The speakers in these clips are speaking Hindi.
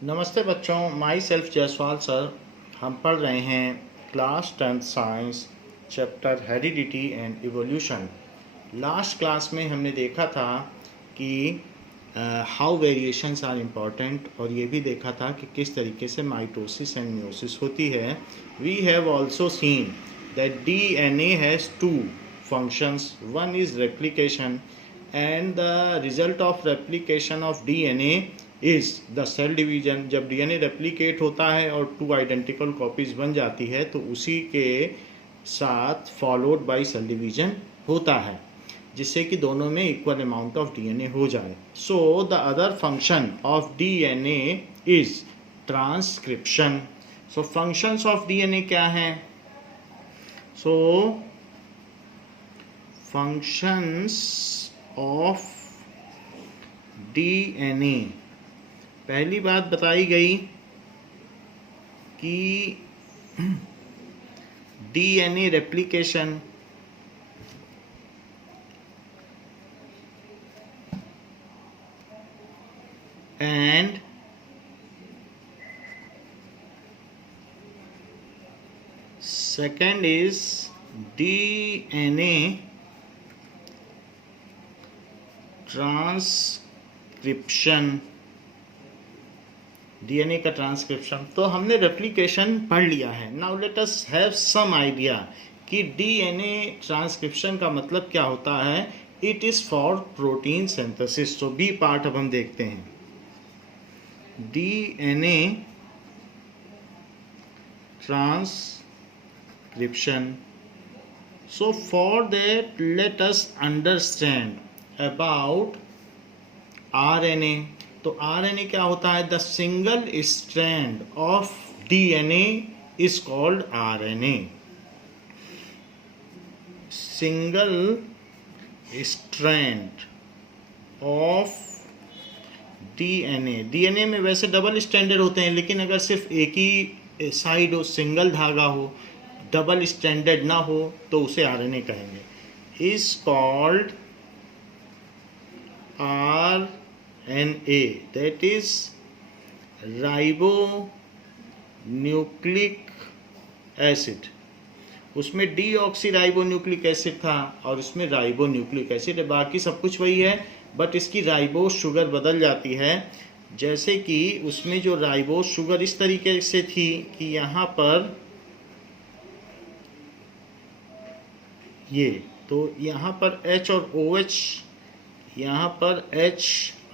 नमस्ते बच्चों, माई सेल्फ जयसवाल सर। हम पढ़ रहे हैं class 10th science chapter heredity and evolution. Last class में हमने देखा था कि हाउ वेरिएशंस आर इम्पॉर्टेंट, और ये भी देखा था कि किस तरीके से माइटोसिस एंड मियोसिस होती है। We have also seen that DNA has two functions. One is replication, and the result of replication of DNA is the cell division. जब DNA replicate होता है और टू आइडेंटिकल कॉपीज बन जाती है तो उसी के साथ फॉलोड बाय सेल डिवीजन होता है, जिससे कि दोनों में इक्वल अमाउंट ऑफ DNA हो जाए। So the other function of DNA is transcription. So functions of DNA क्या हैं? सो फंक्शंस ऑफ डीएनए, पहली बात बताई गई कि DNA replication, and second is DNA transcription. DNA का ट्रांसक्रिप्शन तो हमने रेप्लिकेशन पढ़ लिया है। Now let us have some idea कि डीएनए ट्रांसक्रिप्शन का मतलब क्या होता है। It is for protein synthesis. तो बी पार्ट अब हम देखते हैं। DNA transcription, so for that let us understand about RNA। तो RNA क्या होता है? The single strand of DNA is called RNA। Single strand of DNA में वैसे डबल स्ट्रैंडेड होते हैं, लेकिन अगर सिर्फ एक ही साइड हो, सिंगल धागा हो, डबल स्टैंडर्ड ना हो, तो उसे RNA कहेंगे। Is called RNA, that is ribo nucleic acid. उसमें डीऑक्सी राइबो न्यूक्लिक एसिड था और उसमें राइबो न्यूक्लिक एसिड है। बाकी सब कुछ वही है, बट इसकी राइबोस शुगर बदल जाती है। जैसे कि उसमें जो राइबोस शुगर इस तरीके से थी कि यहाँ पर ये, तो यहाँ पर H और OH, यहाँ पर H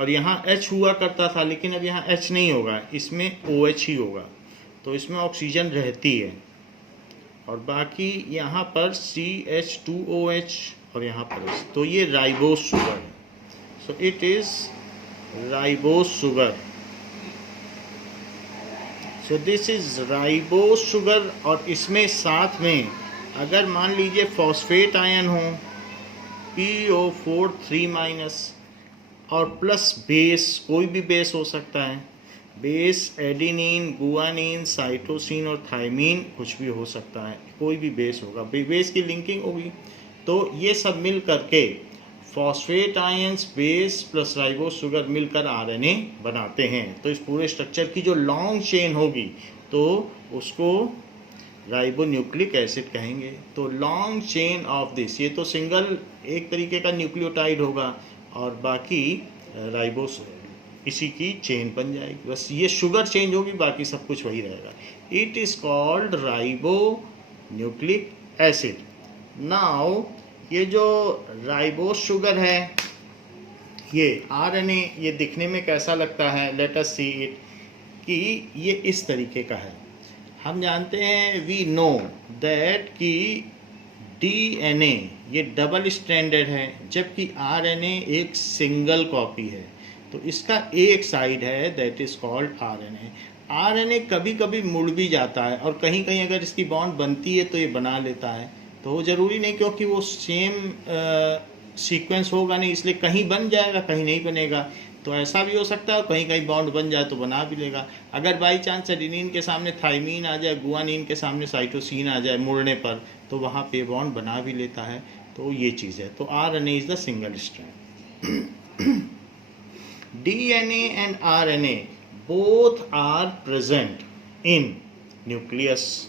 और यहाँ H हुआ करता था, लेकिन अब यहाँ H नहीं होगा, इसमें OH ही होगा। तो इसमें ऑक्सीजन रहती है, और बाकी यहाँ पर CH2OH और यहाँ पर H। तो ये राइबोस शुगर है। So it is ribose sugar. So this is ribose sugar. और इसमें साथ में अगर मान लीजिए फॉस्फेट आयन हो, PO4 3- और प्लस बेस, कोई भी बेस हो सकता है, बेस एडिनिन, गुआनिन, साइटोसिन और थायमीन, कुछ भी हो सकता है, कोई भी बेस होगा, बेस की लिंकिंग होगी। तो ये सब मिल करके phosphate ions, base plus ribose sugar मिलकर RNA बनाते हैं। तो इस पूरे स्ट्रक्चर की जो लॉन्ग चेन होगी तो उसको राइबोन्यूक्लिक एसिड कहेंगे। तो लॉन्ग चेन ऑफ दिस, ये तो सिंगल एक तरीके का न्यूक्लियोटाइड होगा और बाकी राइबोस इसी की चेन बन जाएगी। बस ये शुगर चेंज होगी, बाकी सब कुछ वही रहेगा। It is called ribonucleic acid. Now ये जो राइबोस शुगर है, ये RNA, ये दिखने में कैसा लगता है? लेट अस सी इट, कि ये इस तरीके का है। हम जानते हैं, वी नो दैट कि DNA ये डबल स्ट्रैंडेड है, जबकि RNA एक सिंगल कॉपी है। तो इसका एक साइड है, that is called RNA। RNA कभी कभी मुड़ भी जाता है, और कहीं कहीं अगर इसकी बॉन्ड बनती है तो ये बना लेता है। तो ज़रूरी नहीं, क्योंकि वो सेम सीक्वेंस होगा नहीं, इसलिए कहीं बन जाएगा, कहीं नहीं बनेगा। तो ऐसा भी हो सकता है, कहीं कहीं बॉन्ड बन जाए तो बना भी लेगा। अगर बाई चांस एडिनिन के सामने थायमीन आ जाए, गुआनिन के सामने साइटोसिन आ जाए मुड़ने पर, तो वहाँ पे बॉन्ड बना भी लेता है। तो ये चीज़ है। तो RNA is the single strand. DNA and RNA both are present in nucleus.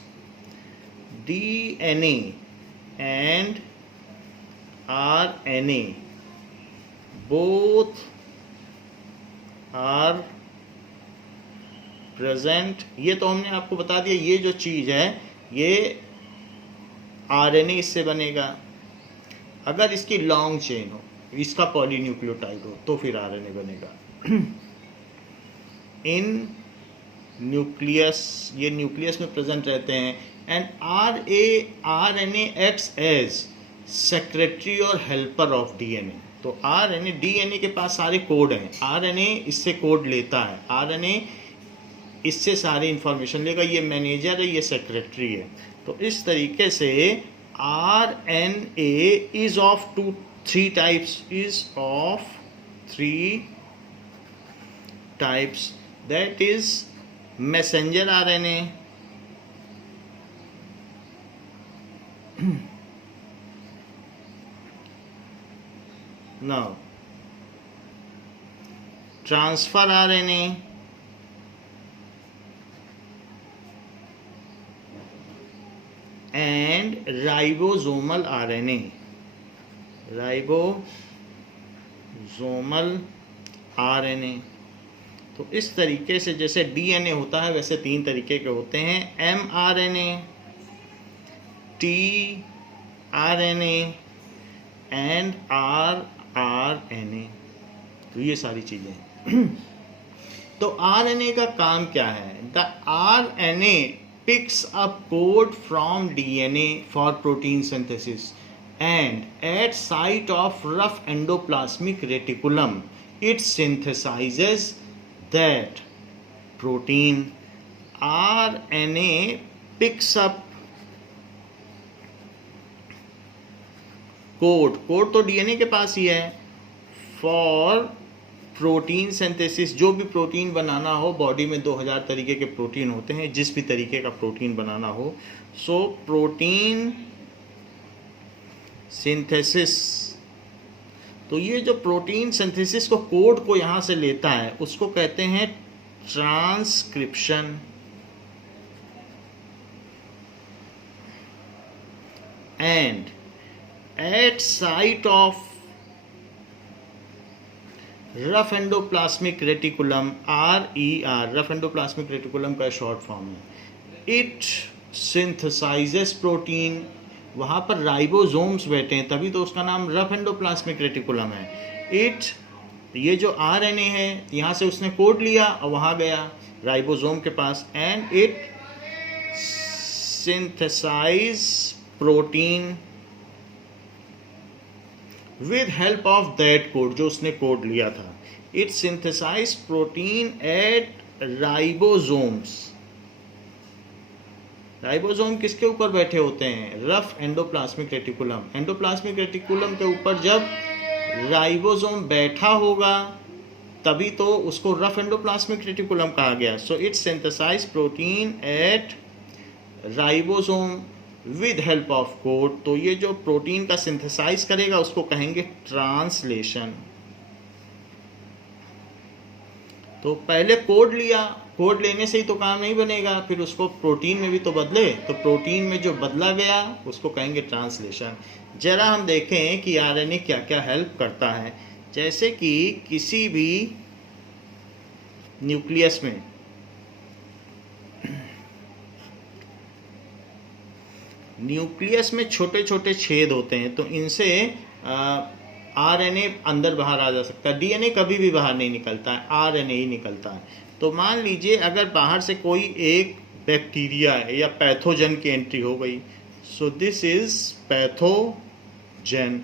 DNA and RNA both are present. ये तो हमने आपको बता दिया, ये जो चीज़ है ये RNA इससे बनेगा. अगर इसकी लॉन्ग चेन हो, इसका पॉलीन्यूक्लियोटाइड हो, तो फिर RNA बनेगा. इन न्यूक्लियस, ये न्यूक्लियस में प्रेजेंट रहते हैं. And RNA acts as secretary और हेल्पर ऑफ DNA. तो RNA, DNA के पास सारे कोड हैं, RNA इससे कोड लेता है, RNA इससे सारी इंफॉर्मेशन लेगा. ये मैनेजर है, ये सेक्रेटरी है. तो इस तरीके से RNA is of three types. That is messenger RNA, now transfer RNA, and ribosomal RNA. ribosomal RNA. तो इस तरीके से जैसे DNA होता है वैसे तीन तरीके के होते हैं, mRNA, tRNA एंड rRNA. तो ये सारी चीजें हैं. तो RNA का काम क्या है? The RNA picks up code from DNA for protein synthesis and at site of rough endoplasmic reticulum it synthesizes that protein. RNA picks up code तो DNA के पास ही है. फॉर प्रोटीन सिंथेसिस, जो भी प्रोटीन बनाना हो, बॉडी में 2000 तरीके के प्रोटीन होते हैं, जिस भी तरीके का प्रोटीन बनाना हो. सो प्रोटीन सिंथेसिस, तो ये जो प्रोटीन सिंथेसिस को कोड को यहाँ से लेता है उसको कहते हैं transcription. And at site of rough endoplasmic reticulum, RER, rough endoplasmic reticulum का शॉर्ट फॉर्म है, it synthesizes protein. वहाँ पर राइबोसोम्स बैठे हैं, तभी तो उसका नाम रफ एंडोप्लास्मिक रेटिकुलम है. इट, ये जो RNA है यहाँ से उसने कोड लिया और वहाँ गया राइबोसोम के पास, and it synthesize protein with help of that code, जो उसने कोड लिया था. It synthesized protein at ribosomes. Ribosome किसके ऊपर बैठे होते हैं? Rough endoplasmic reticulum. Endoplasmic reticulum के ऊपर जब राइबोसोम बैठा होगा तभी तो उसको रफ एंडोप्लास्मिक रेटिकुलम कहा गया. So it synthesize protein at ribosome with help of code. तो ये जो प्रोटीन का सिंथेसाइज करेगा उसको कहेंगे ट्रांसलेशन. तो पहले कोड लिया, कोड लेने से ही तो काम नहीं बनेगा, फिर उसको प्रोटीन में भी तो बदले. तो प्रोटीन में जो बदला गया उसको कहेंगे ट्रांसलेशन. जरा हम देखें कि RNA क्या क्या हेल्प करता है. जैसे कि किसी भी न्यूक्लियस में छोटे छोटे छेद होते हैं, तो इनसे RNA अंदर बाहर आ जा सकता है. DNA कभी भी बाहर नहीं निकलता है, RNA ही निकलता है. तो मान लीजिए अगर बाहर से कोई एक बैक्टीरिया है या पैथोजन की एंट्री हो गई, सो दिस इज पैथोजन.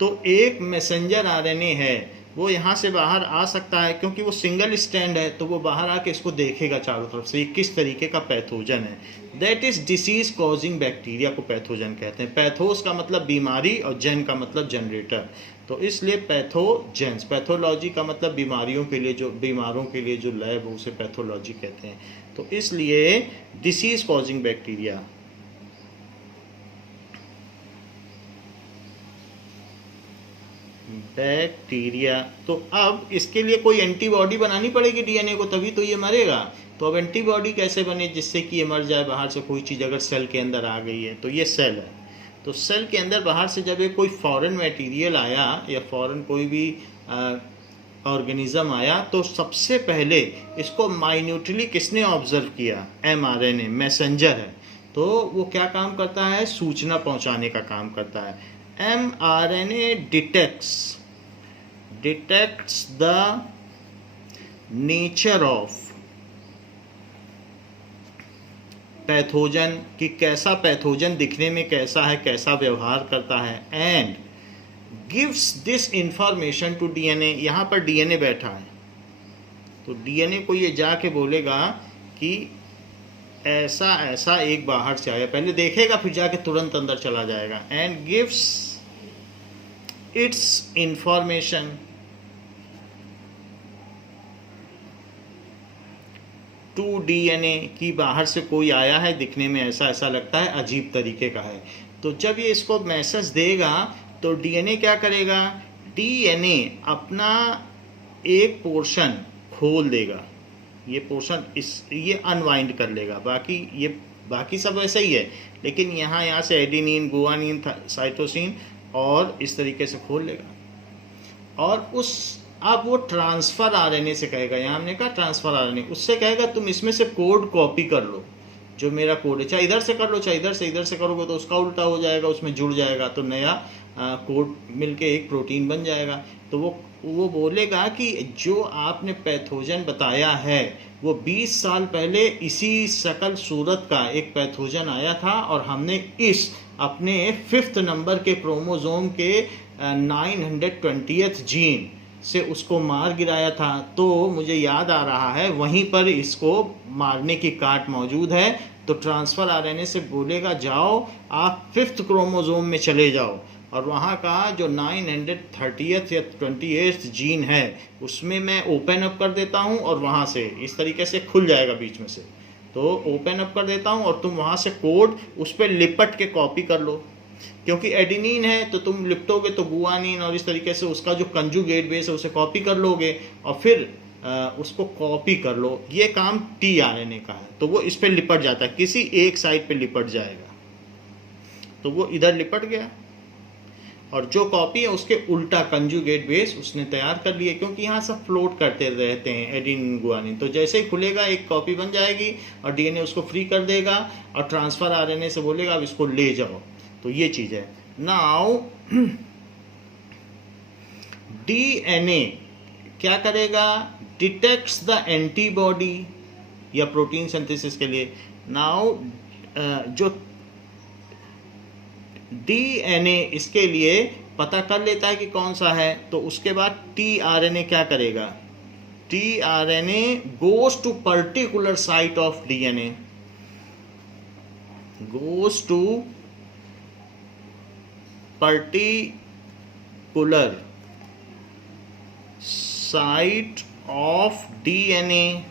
तो एक मैसेंजर RNA है, वो यहाँ से बाहर आ सकता है क्योंकि वो सिंगल स्टैंड है, तो वो बाहर आके इसको देखेगा चारों तरफ से किस तरीके का पैथोजन है. That is disease causing bacteria को पैथोजन कहते हैं. पैथोस का मतलब बीमारी और जन का मतलब जनरेटर. तो इसलिए पैथोजेंस, पैथोलॉजी का मतलब बीमारियों के लिए, जो बीमारों के लिए जो लैब उसे पैथोलॉजी कहते हैं. तो इसलिए डिसीज कॉजिंग बैक्टीरिया. बैक्टीरिया। तो अब इसके लिए कोई एंटीबॉडी बनानी पड़ेगी डीएनए को, तभी तो ये मरेगा। तो अब एंटीबॉडी कैसे बने जिससे कि ये मर जाए बाहर से कोई चीज़ अगर सेल के अंदर आ गई है? तो ये सेल है, तो सेल के अंदर बाहर से जब ये कोई फॉरेन मटेरियल आया या फॉरेन कोई भी ऑर्गेनिज्म आया, तो सबसे पहले इसको माइन्यूटली किसने ऑब्जर्व किया? एमआरएनए, मैसेंजर है। तो वो क्या काम करता है? सूचना पहुंचाने का काम करता है। MRNA detects the nature of pathogen, कि कैसा पैथोजन दिखने में कैसा है, कैसा व्यवहार करता है, and gives this information to DNA. यहाँ पर डीएनए बैठा है, तो डीएनए को ये जाके बोलेगा कि ऐसा ऐसा एक बाहर से आया, पहले देखेगा फिर जाके तुरंत अंदर चला जाएगा। And gives its information to DNA, कि बाहर से कोई आया है, दिखने में ऐसा ऐसा लगता है, अजीब तरीके का है। तो जब ये इसको मैसेज देगा तो डीएनए क्या करेगा? डीएनए अपना एक पोर्शन खोल देगा, ये पोर्शन ये अनवाइंड कर लेगा, बाकी सब वैसे ही है, लेकिन यहाँ से एडेनिन, गुआनिन, साइटोसिन और इस तरीके से खोल लेगा। और अब वो ट्रांसफ़र आरएनए से कहेगा, यहाँ हमने कहा ट्रांसफ़र आरएनए, उससे कहेगा तुम इसमें से कोड कॉपी कर लो, जो मेरा कोड है, चाहे इधर से कर लो चाहे इधर से करोगे तो उसका उल्टा हो जाएगा, उसमें जुड़ जाएगा, तो नया कोड मिलके एक प्रोटीन बन जाएगा। तो वो बोलेगा कि जो आपने पैथोजन बताया है वो 20 साल पहले इसी शकल सूरत का एक पैथोजन आया था, और हमने इस अपने 5th नंबर के क्रोमोसोम के 920th जीन से उसको मार गिराया था। तो मुझे याद आ रहा है वहीं पर इसको मारने की काट मौजूद है। तो ट्रांसफ़र आरएनए से बोलेगा जाओ आप 5th क्रोमोसोम में चले जाओ, और वहाँ का जो 930th या 28th जीन है उसमें मैं ओपन अप कर देता हूँ, और वहाँ से इस तरीके से खुल जाएगा बीच में से, तो ओपन अप कर देता हूँ और तुम वहाँ से कोड उस पर लिपट के कॉपी कर लो, क्योंकि एडेनिन है तो तुम लिपटोगे तो गुआनिन, और इस तरीके से उसका जो कंजुगेट बेस है उसे कॉपी कर लोगे और फिर उसको कॉपी कर लो। ये काम टीआरएनए का है, तो वो इस पर लिपट जाता है, किसी एक साइड पे लिपट जाएगा, तो वो इधर लिपट गया, और जो कॉपी है उसके उल्टा कंजुगेट बेस उसने तैयार कर लिया, क्योंकि यहाँ सब फ्लोट करते रहते हैं एडेनिन गुआनिन। तो जैसे ही खुलेगा एक कॉपी बन जाएगी और डीएनए उसको फ्री कर देगा, और ट्रांसफ़र आरएनए से बोलेगा अब इसको ले जाओ। तो ये चीज़ है। नाउ डीएनए क्या करेगा? डिटेक्ट्स द एंटीबॉडी या प्रोटीन सिंथेसिस के लिए। नाउ जो डीएनए इसके लिए पता कर लेता है कि कौन सा है, तो उसके बाद टीआरएनए क्या करेगा? TRNA goes to particular site of DNA, goes to particular site of DNA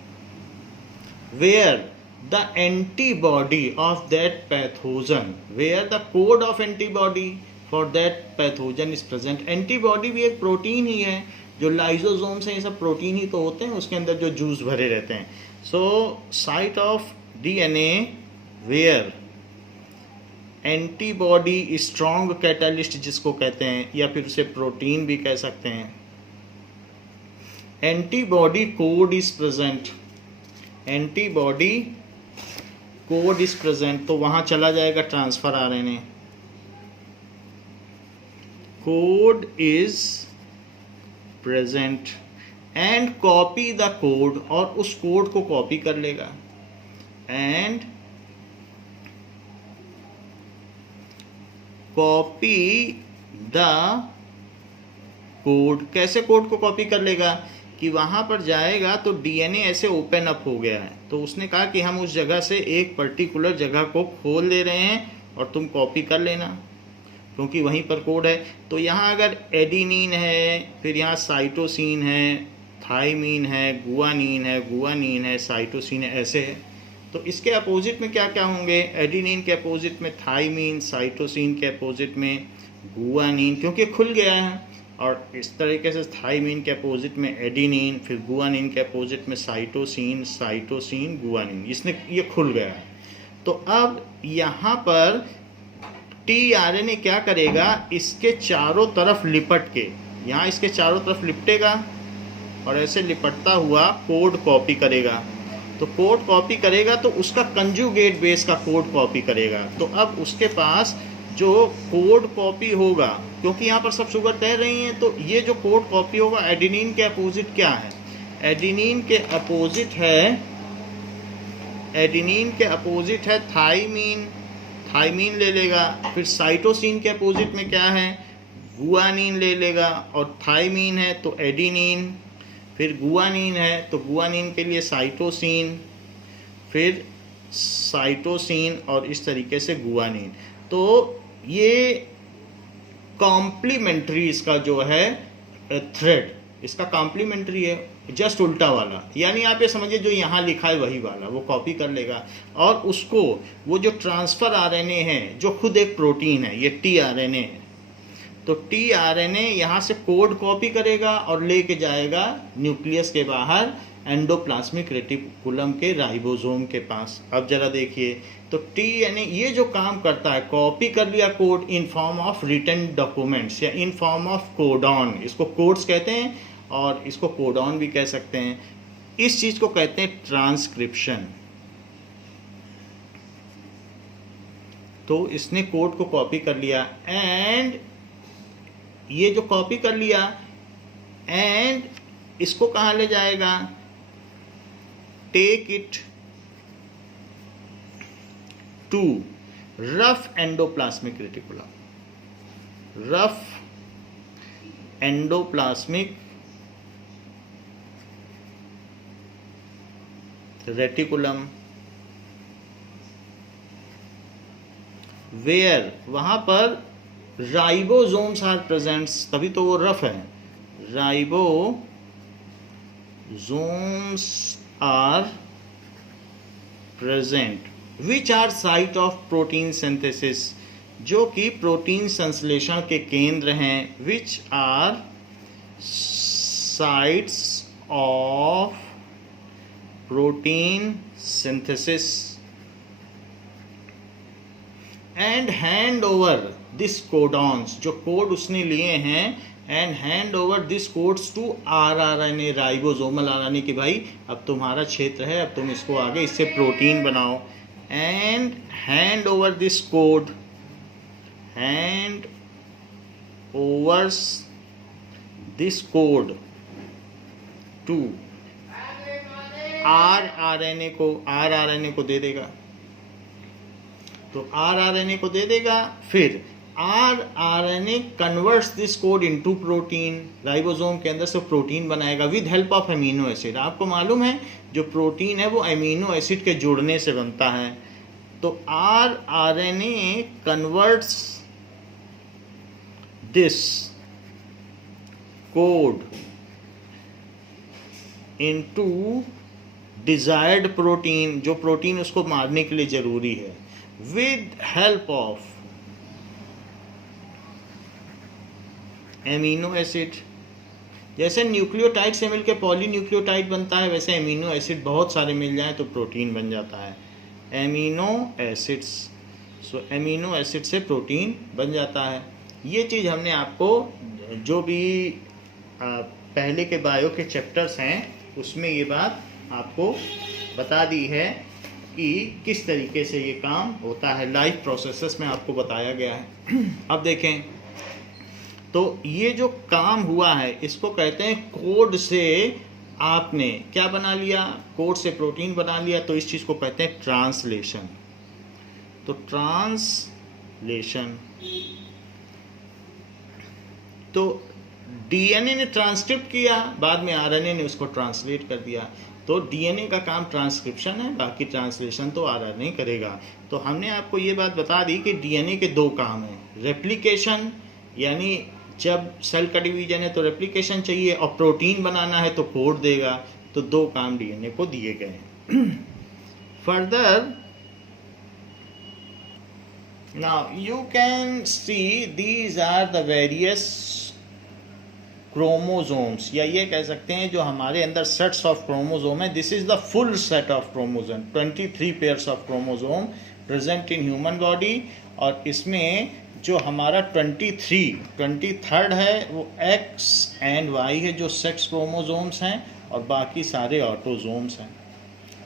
where the antibody of that pathogen, where the code of antibody for that pathogen is present। Antibody भी एक प्रोटीन ही है, जो लाइजोसोम से ये सब प्रोटीन ही तो होते हैं, उसके अंदर जो जूस भरे रहते हैं। So site of DNA where antibody strong catalyst जिसको कहते हैं, या फिर उसे प्रोटीन भी कह सकते हैं। Antibody code is present, antibody code is present, तो वहां चला जाएगा transfer RNA, code is present and copy the code, और उस कोड को कॉपी कर लेगा। एंड कॉपी द कोड, कैसे कोड को कॉपी कर लेगा? कि वहाँ पर जाएगा तो डीएनए ऐसे ओपन अप हो गया है, तो उसने कहा कि हम उस जगह से एक पर्टिकुलर जगह को खोल ले रहे हैं और तुम कॉपी कर लेना, क्योंकि वहीं पर कोड है। तो यहाँ अगर एडेनिन है, फिर यहाँ साइटोसिन है, थाइमीन है, गुआनिन है, साइटोसिन है, ऐसे है। तो इसके अपोजिट में क्या क्या होंगे? एडेनिन के अपोजिट में थाइमीन, साइटोसिन के अपोजिट में गुआनिन, क्योंकि खुल गया है। और इस तरीके से थाइमीन के अपोजिट में एडिनिन, फिर गुआनिन के अपोजिट में साइटोसिन, साइटोसिन गुआनिन, इसने ये खुल गया है। तो अब यहाँ पर टीआरएनए क्या करेगा, इसके चारों तरफ लिपट के, यहाँ इसके चारों तरफ लिपटेगा और ऐसे लिपटता हुआ कोड कॉपी करेगा। तो कोड कॉपी करेगा तो उसका कंजुगेट बेस का कोड कॉपी करेगा। तो अब उसके पास जो कोड कॉपी होगा, क्योंकि यहाँ पर सब शुगर तैर रही हैं, तो ये जो कोड कॉपी होगा एडिनिन के अपोजिट क्या है, एडिनिन के अपोजिट है, एडिनिन के अपोजिट है थाइमीन, थाइमीन ले लेगा। फिर साइटोसिन के अपोजिट में क्या है, गुआनिन ले लेगा, और थाइमीन है तो एडिनिन, फिर गुआनिन है तो गुआनिन के लिए साइटोसिन, फिर साइटोसिन और इस तरीके से गुआनिन। तो ये कॉम्प्लीमेंट्री इसका जो है थ्रेड, इसका कॉम्प्लीमेंट्री है, जस्ट उल्टा वाला, यानी आप ये समझिए जो यहाँ लिखा है वही वाला वो कॉपी कर लेगा और उसको वो जो ट्रांसफ़र आरएनए है जो खुद एक प्रोटीन है, ये टीआरएनए है, तो टीआरएनए यहाँ से कोड कॉपी करेगा और लेके जाएगा न्यूक्लियस के बाहर एंडोप्लाज्मिक रेटिकुलम के राइबोसोम के पास। अब जरा देखिए, तो टीएनए ये जो काम करता है, कॉपी कर लिया code in form of written documents या इन फॉर्म ऑफ कोडॉन, इसको कोड्स कहते हैं और इसको कोडॉन भी कह सकते हैं। इस चीज़ को कहते हैं ट्रांसक्रिप्शन। तो इसने कोड को कॉपी कर लिया एंड ये जो कॉपी कर लिया एंड इसको कहाँ ले जाएगा, take it to rough endoplasmic reticulum, rough endoplasmic reticulum, where वहां पर राइबोसोम्स आर प्रेजेंट्स, तभी तो वो रफ है, ribosomes are present which are site of protein synthesis, जो कि प्रोटीन संश्लेषण के केंद्र हैं, which are sites of protein synthesis and hand over this codons, जो कोड उसने लिए हैं, and hand over this codes to rRNA, ribosomal RNA, कि भाई अब तुम्हारा क्षेत्र है, अब तुम इसको आगे इससे प्रोटीन बनाओ, and hand over this code, hand overs this code to rRNA को दे देगा। तो आरआरएनए को दे देगा, फिर rRNA converts this code into protein, ribosome के अंदर से प्रोटीन बनाएगा with help of amino acid. आपको मालूम है जो प्रोटीन है वो अमीनो एसिड के जुड़ने से बनता है। तो rRNA converts this code into desired protein, जो प्रोटीन उसको मारने के लिए जरूरी है, with help of amino acid. जैसे न्यूक्लियोटाइड से मिलकर पॉलीन्यूक्लियोटाइड बनता है, वैसे एमिनो एसिड बहुत सारे मिल जाएं तो प्रोटीन बन जाता है, एमिनो एसिड्स। सो एमिनो एसिड से प्रोटीन बन जाता है। ये चीज़ हमने आपको जो भी पहले के बायो के चैप्टर्स हैं उसमें ये बात आपको बता दी है कि किस तरीके से ये काम होता है, लाइफ प्रोसेसेस में आपको बताया गया है। अब देखें, तो ये जो काम हुआ है इसको कहते हैं कोड से आपने क्या बना लिया, कोड से प्रोटीन बना लिया, तो इस चीज़ को कहते हैं ट्रांसलेशन। तो ट्रांसलेशन, तो डीएनए ने ट्रांसक्रिप्ट किया, बाद में आरएनए ने उसको ट्रांसलेट कर दिया। तो डीएनए का काम ट्रांसक्रिप्शन है, बाकी ट्रांसलेशन तो आरएनए करेगा। तो हमने आपको ये बात बता दी कि डीएनए के दो काम हैं, रेप्लिकेशन, यानी जब सेल का डिवीजन है तो रेप्लिकेशन चाहिए, और प्रोटीन बनाना है तो कोड देगा। तो दो काम डीएनए को दिए गए हैं। Further now you can see these are the various chromosomes, या ये कह सकते हैं जो हमारे अंदर सेट्स ऑफ क्रोमोसोम है, this is the full set of chromosome, 23 pairs of chromosome present in human body. और इसमें जो हमारा 23rd है वो एक्स एंड वाई है, जो सेक्स क्रोमोसोम्स हैं, और बाकी सारे ऑटोसोम्स हैं।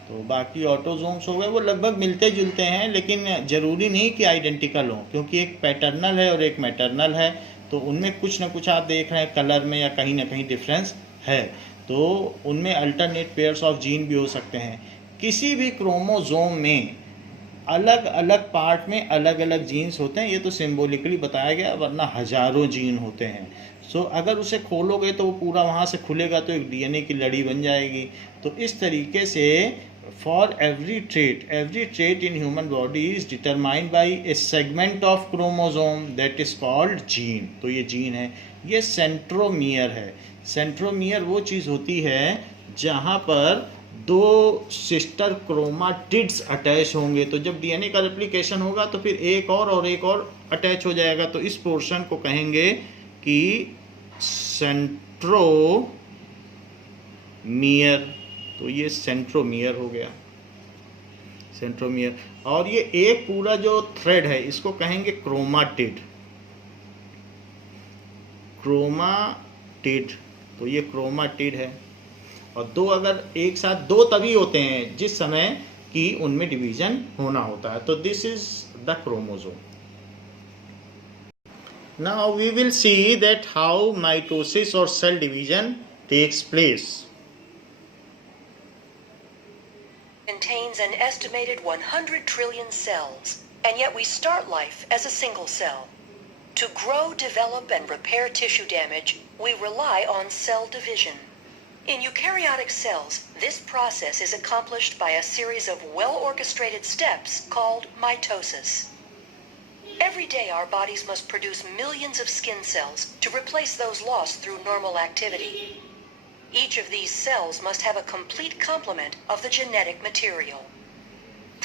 तो बाकी ऑटोसोम्स हो गए, वो लगभग मिलते जुलते हैं, लेकिन ज़रूरी नहीं कि आइडेंटिकल हों, क्योंकि एक पैटर्नल है और एक मैटरनल है, तो उनमें कुछ ना कुछ आप देख रहे हैं कलर में या कहीं ना कहीं डिफरेंस है। तो उनमें अल्टरनेट पेयर्स ऑफ जीन भी हो सकते हैं। किसी भी क्रोमोसोम में अलग अलग पार्ट में अलग अलग जीन्स होते हैं, ये तो सिंबॉलिकली बताया गया, वरना हज़ारों जीन होते हैं। सो अगर उसे खोलोगे तो वो पूरा वहाँ से खुलेगा तो एक डीएनए की लड़ी बन जाएगी। तो इस तरीके से for every trait in human body is determined by A segment of chromosome that is called gene. तो ये जीन है, ये सेंट्रोमियर है। सेंट्रोमियर वो चीज़ होती है जहाँ पर दो सिस्टर क्रोमाटिड्स अटैच होंगे, तो जब डीएनए का रेप्लिकेशन होगा तो फिर एक और अटैच हो जाएगा, तो इस पोर्शन को कहेंगे कि सेंट्रोमियर। तो ये सेंट्रोमियर हो गया, सेंट्रोमियर। और ये एक पूरा जो थ्रेड है इसको कहेंगे क्रोमाटिड, क्रोमाटिड। तो ये क्रोमाटिड है। और दो अगर एक साथ दो तभी होते हैं जिस समय कि उनमें डिवीजन होना होता है। तो this is the chromosome. Now we will see that how mitosis और cell division takes place. Contains an estimated 100 trillion cells, and yet we start life as a single cell. To grow, develop, and repair tissue damage, we rely on cell division. In eukaryotic cells, this process is accomplished by a series of well-orchestrated steps called mitosis. Every day our bodies must produce millions of skin cells to replace those lost through normal activity. Each of these cells must have a complete complement of the genetic material.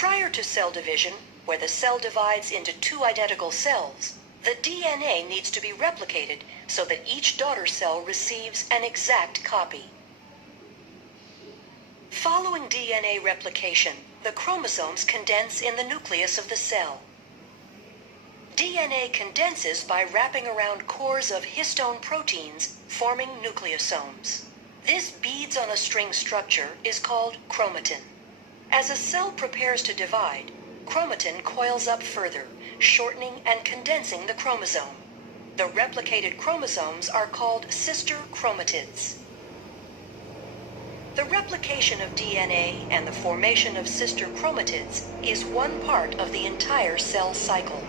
Prior to cell division, where the cell divides into two identical cells, the DNA needs to be replicated so that each daughter cell receives an exact copy. Following DNA replication, the chromosomes condense in the nucleus of the cell. DNA condenses by wrapping around cores of histone proteins, forming nucleosomes. This beads on a string structure is called chromatin. As a cell prepares to divide, chromatin coils up further, shortening and condensing the chromosome. The replicated chromosomes are called sister chromatids. The replication of DNA and the formation of sister chromatids is one part of the entire cell cycle.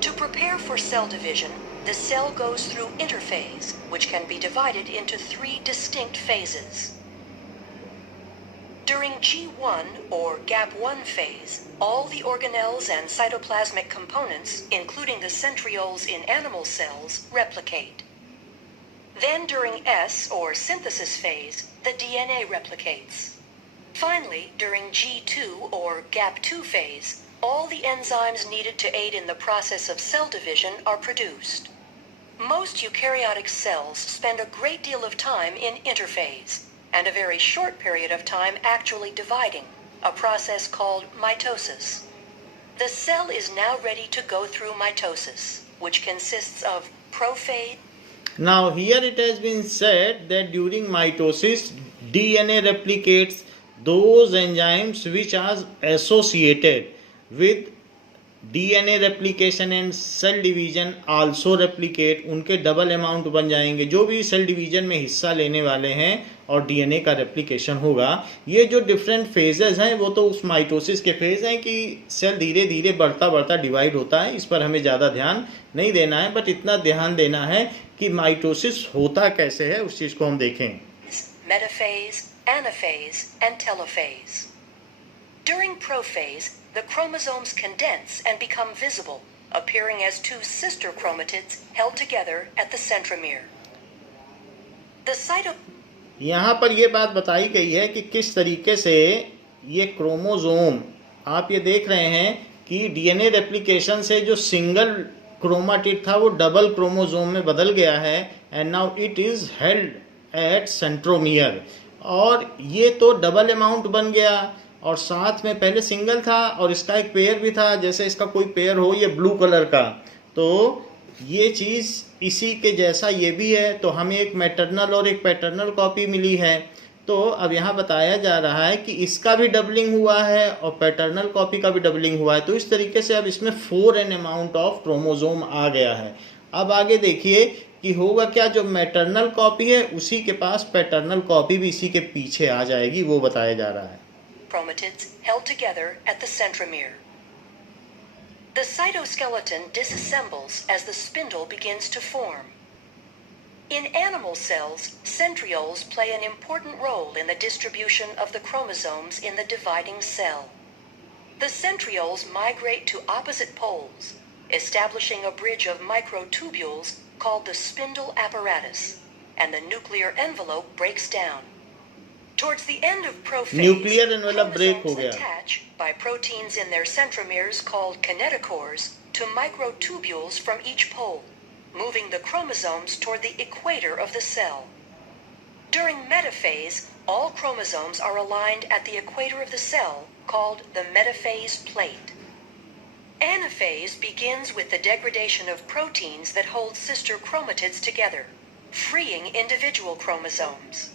To prepare for cell division, the cell goes through interphase, which can be divided into 3 distinct phases. During G1 or GAP1 phase, all the organelles and cytoplasmic components, including the centrioles in animal cells, replicate. Then during S or synthesis phase, the DNA replicates. Finally, during G2 or GAP2 phase, all the enzymes needed to aid in the process of cell division are produced. Most eukaryotic cells spend a great deal of time in interphase, and a very short period of time actually dividing, a process called mitosis. The cell is now ready to go through mitosis, which consists of prophase. Now here it has been said that during mitosis, DNA replicates those enzymes which are associated with DNA replication and cell division also replicate, उनके डबल अमाउंट बन जाएंगे जो भी सेल डिवीजन में हिस्सा लेने वाले हैं और डीएनए का रेप्लिकेशन होगा। ये जो डिफरेंट फेजेस हैं वो तो उस माइटोसिस के फेज हैं कि सेल धीरे धीरे बढ़ता डिवाइड होता है। इस पर हमें ज़्यादा ध्यान नहीं देना है, बट इतना ध्यान देना है कि माइटोसिस होता कैसे है उस चीज़ को हम देखें। Metaphase, anaphase, and telophase. During prophase, the chromosomes condense and become visible, appearing as 2 sister chromatids held together at the centromere. यहाँ पर यह बात बताई गई है कि किस तरीके से ये क्रोमोसोम, आप ये देख रहे हैं कि डीएनए रेप्लिकेशन से जो सिंगल क्रोमाटिड था वो डबल क्रोमोसोम में बदल गया है। and now it is held at centromere. और ये तो डबल अमाउंट बन गया, और साथ में पहले सिंगल था और इसका एक पेयर भी था, जैसे इसका कोई पेयर हो ये ब्लू कलर का, तो ये चीज़ इसी के जैसा ये भी है, तो हमें एक मैटरनल और एक पैटर्नल कॉपी मिली है। तो अब यहाँ बताया जा रहा है कि इसका भी डबलिंग हुआ है और पैटर्नल कॉपी का भी डबलिंग हुआ है, तो इस तरीके से अब इसमें 4n अमाउंट ऑफ क्रोमोसोम आ गया है। अब आगे देखिए कि होगा क्या, जो मैटरनल कॉपी है उसी के पास पैटर्नल कॉपी भी इसी के पीछे आ जाएगी, वो बताया जा रहा है। Chromatids held together at the centromere. The cytoskeleton disassembles as the spindle begins to form. In animal cells, centrioles play an important role in the distribution of the chromosomes in the dividing cell. The centrioles migrate to opposite poles, establishing a bridge of microtubules called the spindle apparatus, and the nuclear envelope breaks down. Towards the end of prophase, Nuclear envelope break हो chromosomes गया। attach by proteins in their centromeres called kinetochores to microtubules from each pole, moving the chromosomes toward the equator of the cell. During metaphase, all chromosomes are aligned at the equator of the cell, called the metaphase plate. Anaphase begins with the degradation of proteins that hold sister chromatids together, freeing individual chromosomes.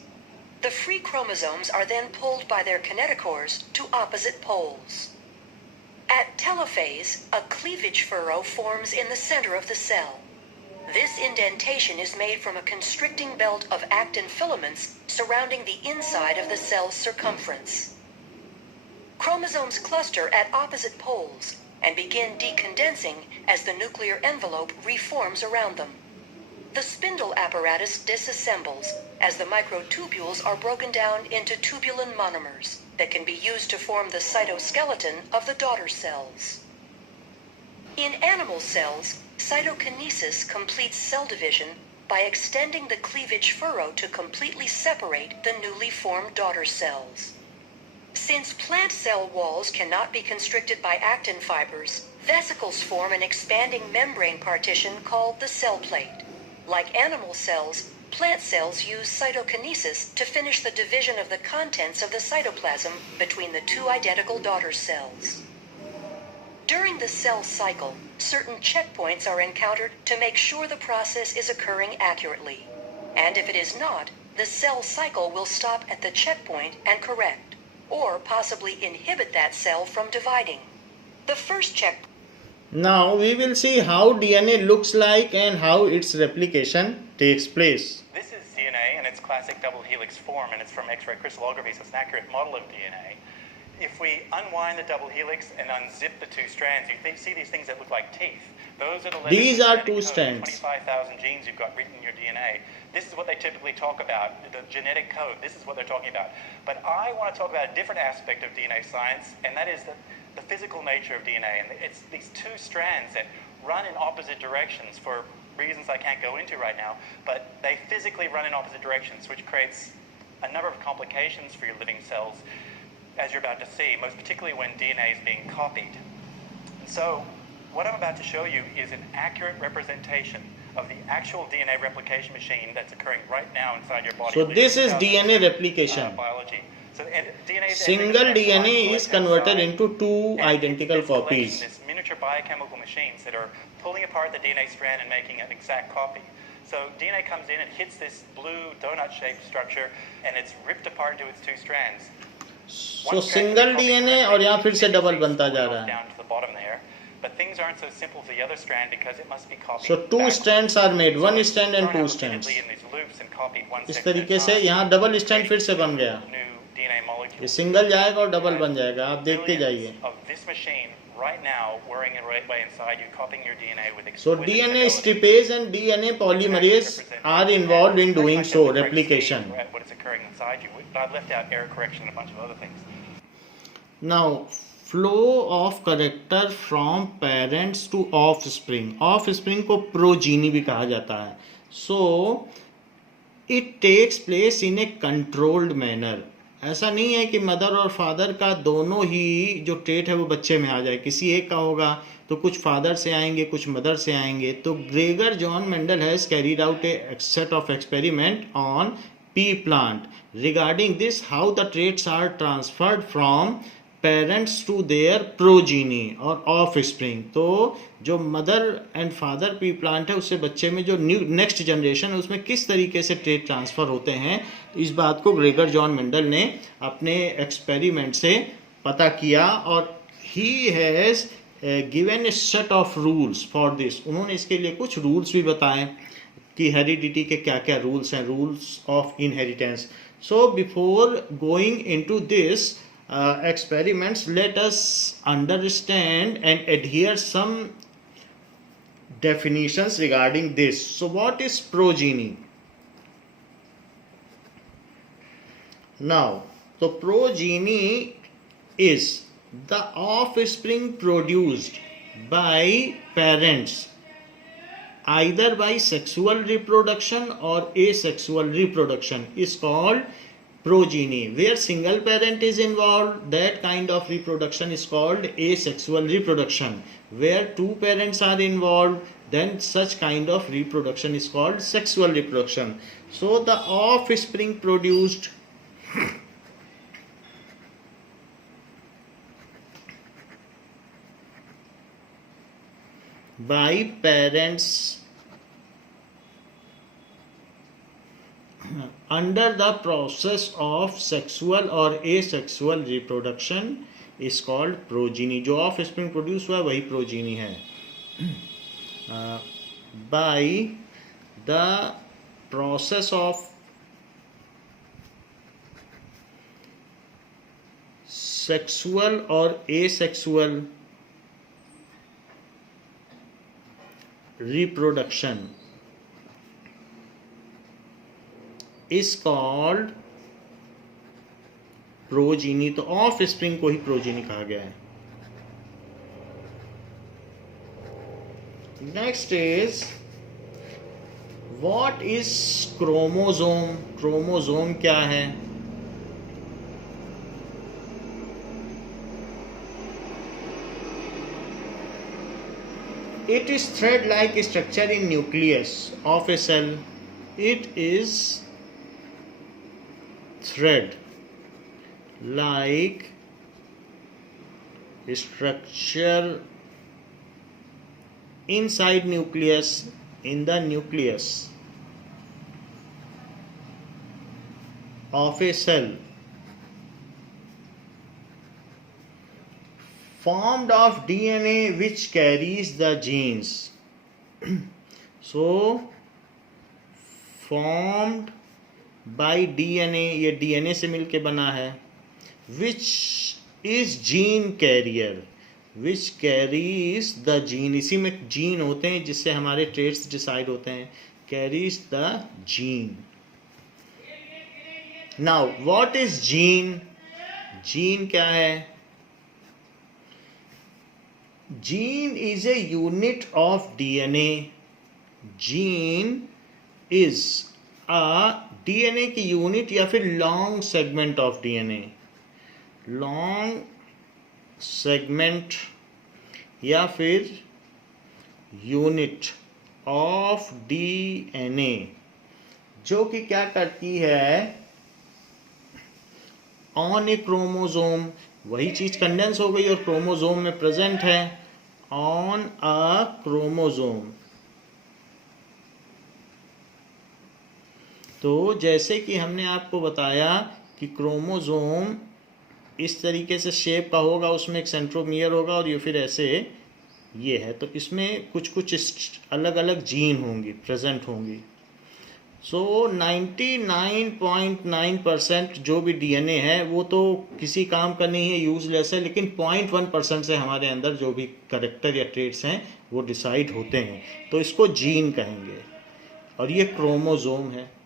The free chromosomes are then pulled by their kinetochores to opposite poles. At telophase, a cleavage furrow forms in the center of the cell. This indentation is made from a constricting belt of actin filaments surrounding the inside of the cell's circumference. Chromosomes cluster at opposite poles and begin decondensing as the nuclear envelope reforms around them. The spindle apparatus disassembles as the microtubules are broken down into tubulin monomers that can be used to form the cytoskeleton of the daughter cells. In animal cells, cytokinesis completes cell division by extending the cleavage furrow to completely separate the newly formed daughter cells. Since plant cell walls cannot be constricted by actin fibers, vesicles form an expanding membrane partition called the cell plate. Like animal cells, plant cells use cytokinesis to finish the division of the contents of the cytoplasm between the two identical daughter cells. During the cell cycle, certain checkpoints are encountered to make sure the process is occurring accurately. And if it is not, the cell cycle will stop at the checkpoint and correct, or possibly inhibit that cell from dividing. The first checkpoint. Now we will see how DNA looks like and how its replication takes place. This is DNA in its classic double helix form, and it's from X-ray crystallography, so it's an accurate model of DNA. If we unwind the double helix and unzip the two strands, you see these things that look like teeth. Those are the letters. These are two code, strands. 25,000 genes you've got written in your DNA. This is what they typically talk about, the genetic code. This is what they're talking about. But I want to talk about a different aspect of DNA science, and that is the physical nature of DNA. And it's these two strands that run in opposite directions for reasons I can't go into right now, but they physically run in opposite directions, which creates a number of complications for your living cells, as you're about to see, most particularly when DNA is being copied. So what I'm about to show you is an accurate representation of the actual DNA replication machine that's occurring right now inside your body. So this is DNA replication. Biology. So DNA is Single DNA is converted into two identical copies. This miniature biochemical machines that are pulling apart the DNA strand and making an exact copy. So DNA comes in and hits this blue donut-shaped structure, and it's ripped apart into its two strands. So single DNA और यहाँ फिर से डबल बनता जा रहा है. Down to the bottom there. But things aren't so simple for the other strand because it must be copied. So two strands are made, one strand and two strands. इस तरीके से यहाँ डबल स्ट्रैंड फिर से बन गया. ये सिंगल जाएगा और डबल बन जाएगा. आप देखते जाइए. So DNA strippage and DNA polymerase are involved in doing so, replication. What is occurring inside you. I've left out error correction and a bunch of other things. Now, flow of character from parents to offspring. Offspring को progeny भी कहा जाता है. So, it takes place in a controlled manner. ऐसा नहीं है कि मदर और फादर का दोनों ही जो ट्रेट है वो बच्चे में आ जाए, किसी एक का होगा तो कुछ फादर से आएंगे, कुछ मदर से आएंगे। तो Gregor John Mendel has carried out a set of experiment on pea plant regarding this how the traits are transferred from parents to their progeny और ऑफ स्प्रिंग। तो जो mother and father pea plant है उससे बच्चे में जो नेक्स्ट जनरेशन है उसमें किस तरीके से ट्रेट ट्रांसफ़र होते हैं, इस बात को ग्रेगर जॉन मेंडल ने अपने एक्सपेरिमेंट से पता किया। और he has given A set of rules for this, उन्होंने इसके लिए कुछ रूल्स भी बताए कि हेरिडिटी के क्या क्या रूल्स हैं, rules of inheritance. So before going into this experiments, let us understand and adhere some definitions regarding this. So what is progeny? Now, so progeny is the offspring produced by parents either by sexual reproduction or asexual reproduction is called progeny. Where single parent is involved, that kind of reproduction is called asexual reproduction. Where two parents are involved, then such kind of reproduction is called sexual reproduction. So the offspring produced by parents under the process of sexual or asexual reproduction is called progeny. जो offspring produce हुआ वही progeny है. By the process of sexual or asexual reproduction is called progeny. तो ऑफ स्प्रिंग को ही प्रोजीनी कहा गया है. Next is what is chromosome. Chromosome क्या है? It is thread-like structure in nucleus of a cell. It is thread-like structure inside nucleus, in the nucleus of a cell, formed of DNA which carries the genes. So formed by DNA, ये DNA से मिलके बना है. which is gene carrier, which carries the gene. इसी में जीन होते हैं जिससे हमारे ट्रेट्स डिसाइड होते हैं. carries the gene. Now what is gene? Gene क्या है? Gene is a unit of DNA. Gene is a DNA की यूनिट या फिर long segment of DNA. Long segment या फिर यूनिट ऑफ DNA जो कि क्या करती है ऑन ए क्रोमोसोम. वही चीज कंडेंस हो गई और क्रोमोसोम में प्रेजेंट है. On a chromosome. तो जैसे कि हमने आपको बताया कि क्रोमोसोम इस तरीके से शेप का होगा, उसमें एक सेंट्रोमियर होगा और ये फिर ऐसे ये है. तो इसमें कुछ कुछ अलग अलग जीन होंगी, प्रेजेंट होंगी. सो 99.9% जो भी DNA है वो तो किसी काम का नहीं है, यूजलेस है. लेकिन 0.1% से हमारे अंदर जो भी कैरेक्टर या ट्रेट्स हैं वो डिसाइड होते हैं. तो इसको जीन कहेंगे. और ये क्रोमोसोम है.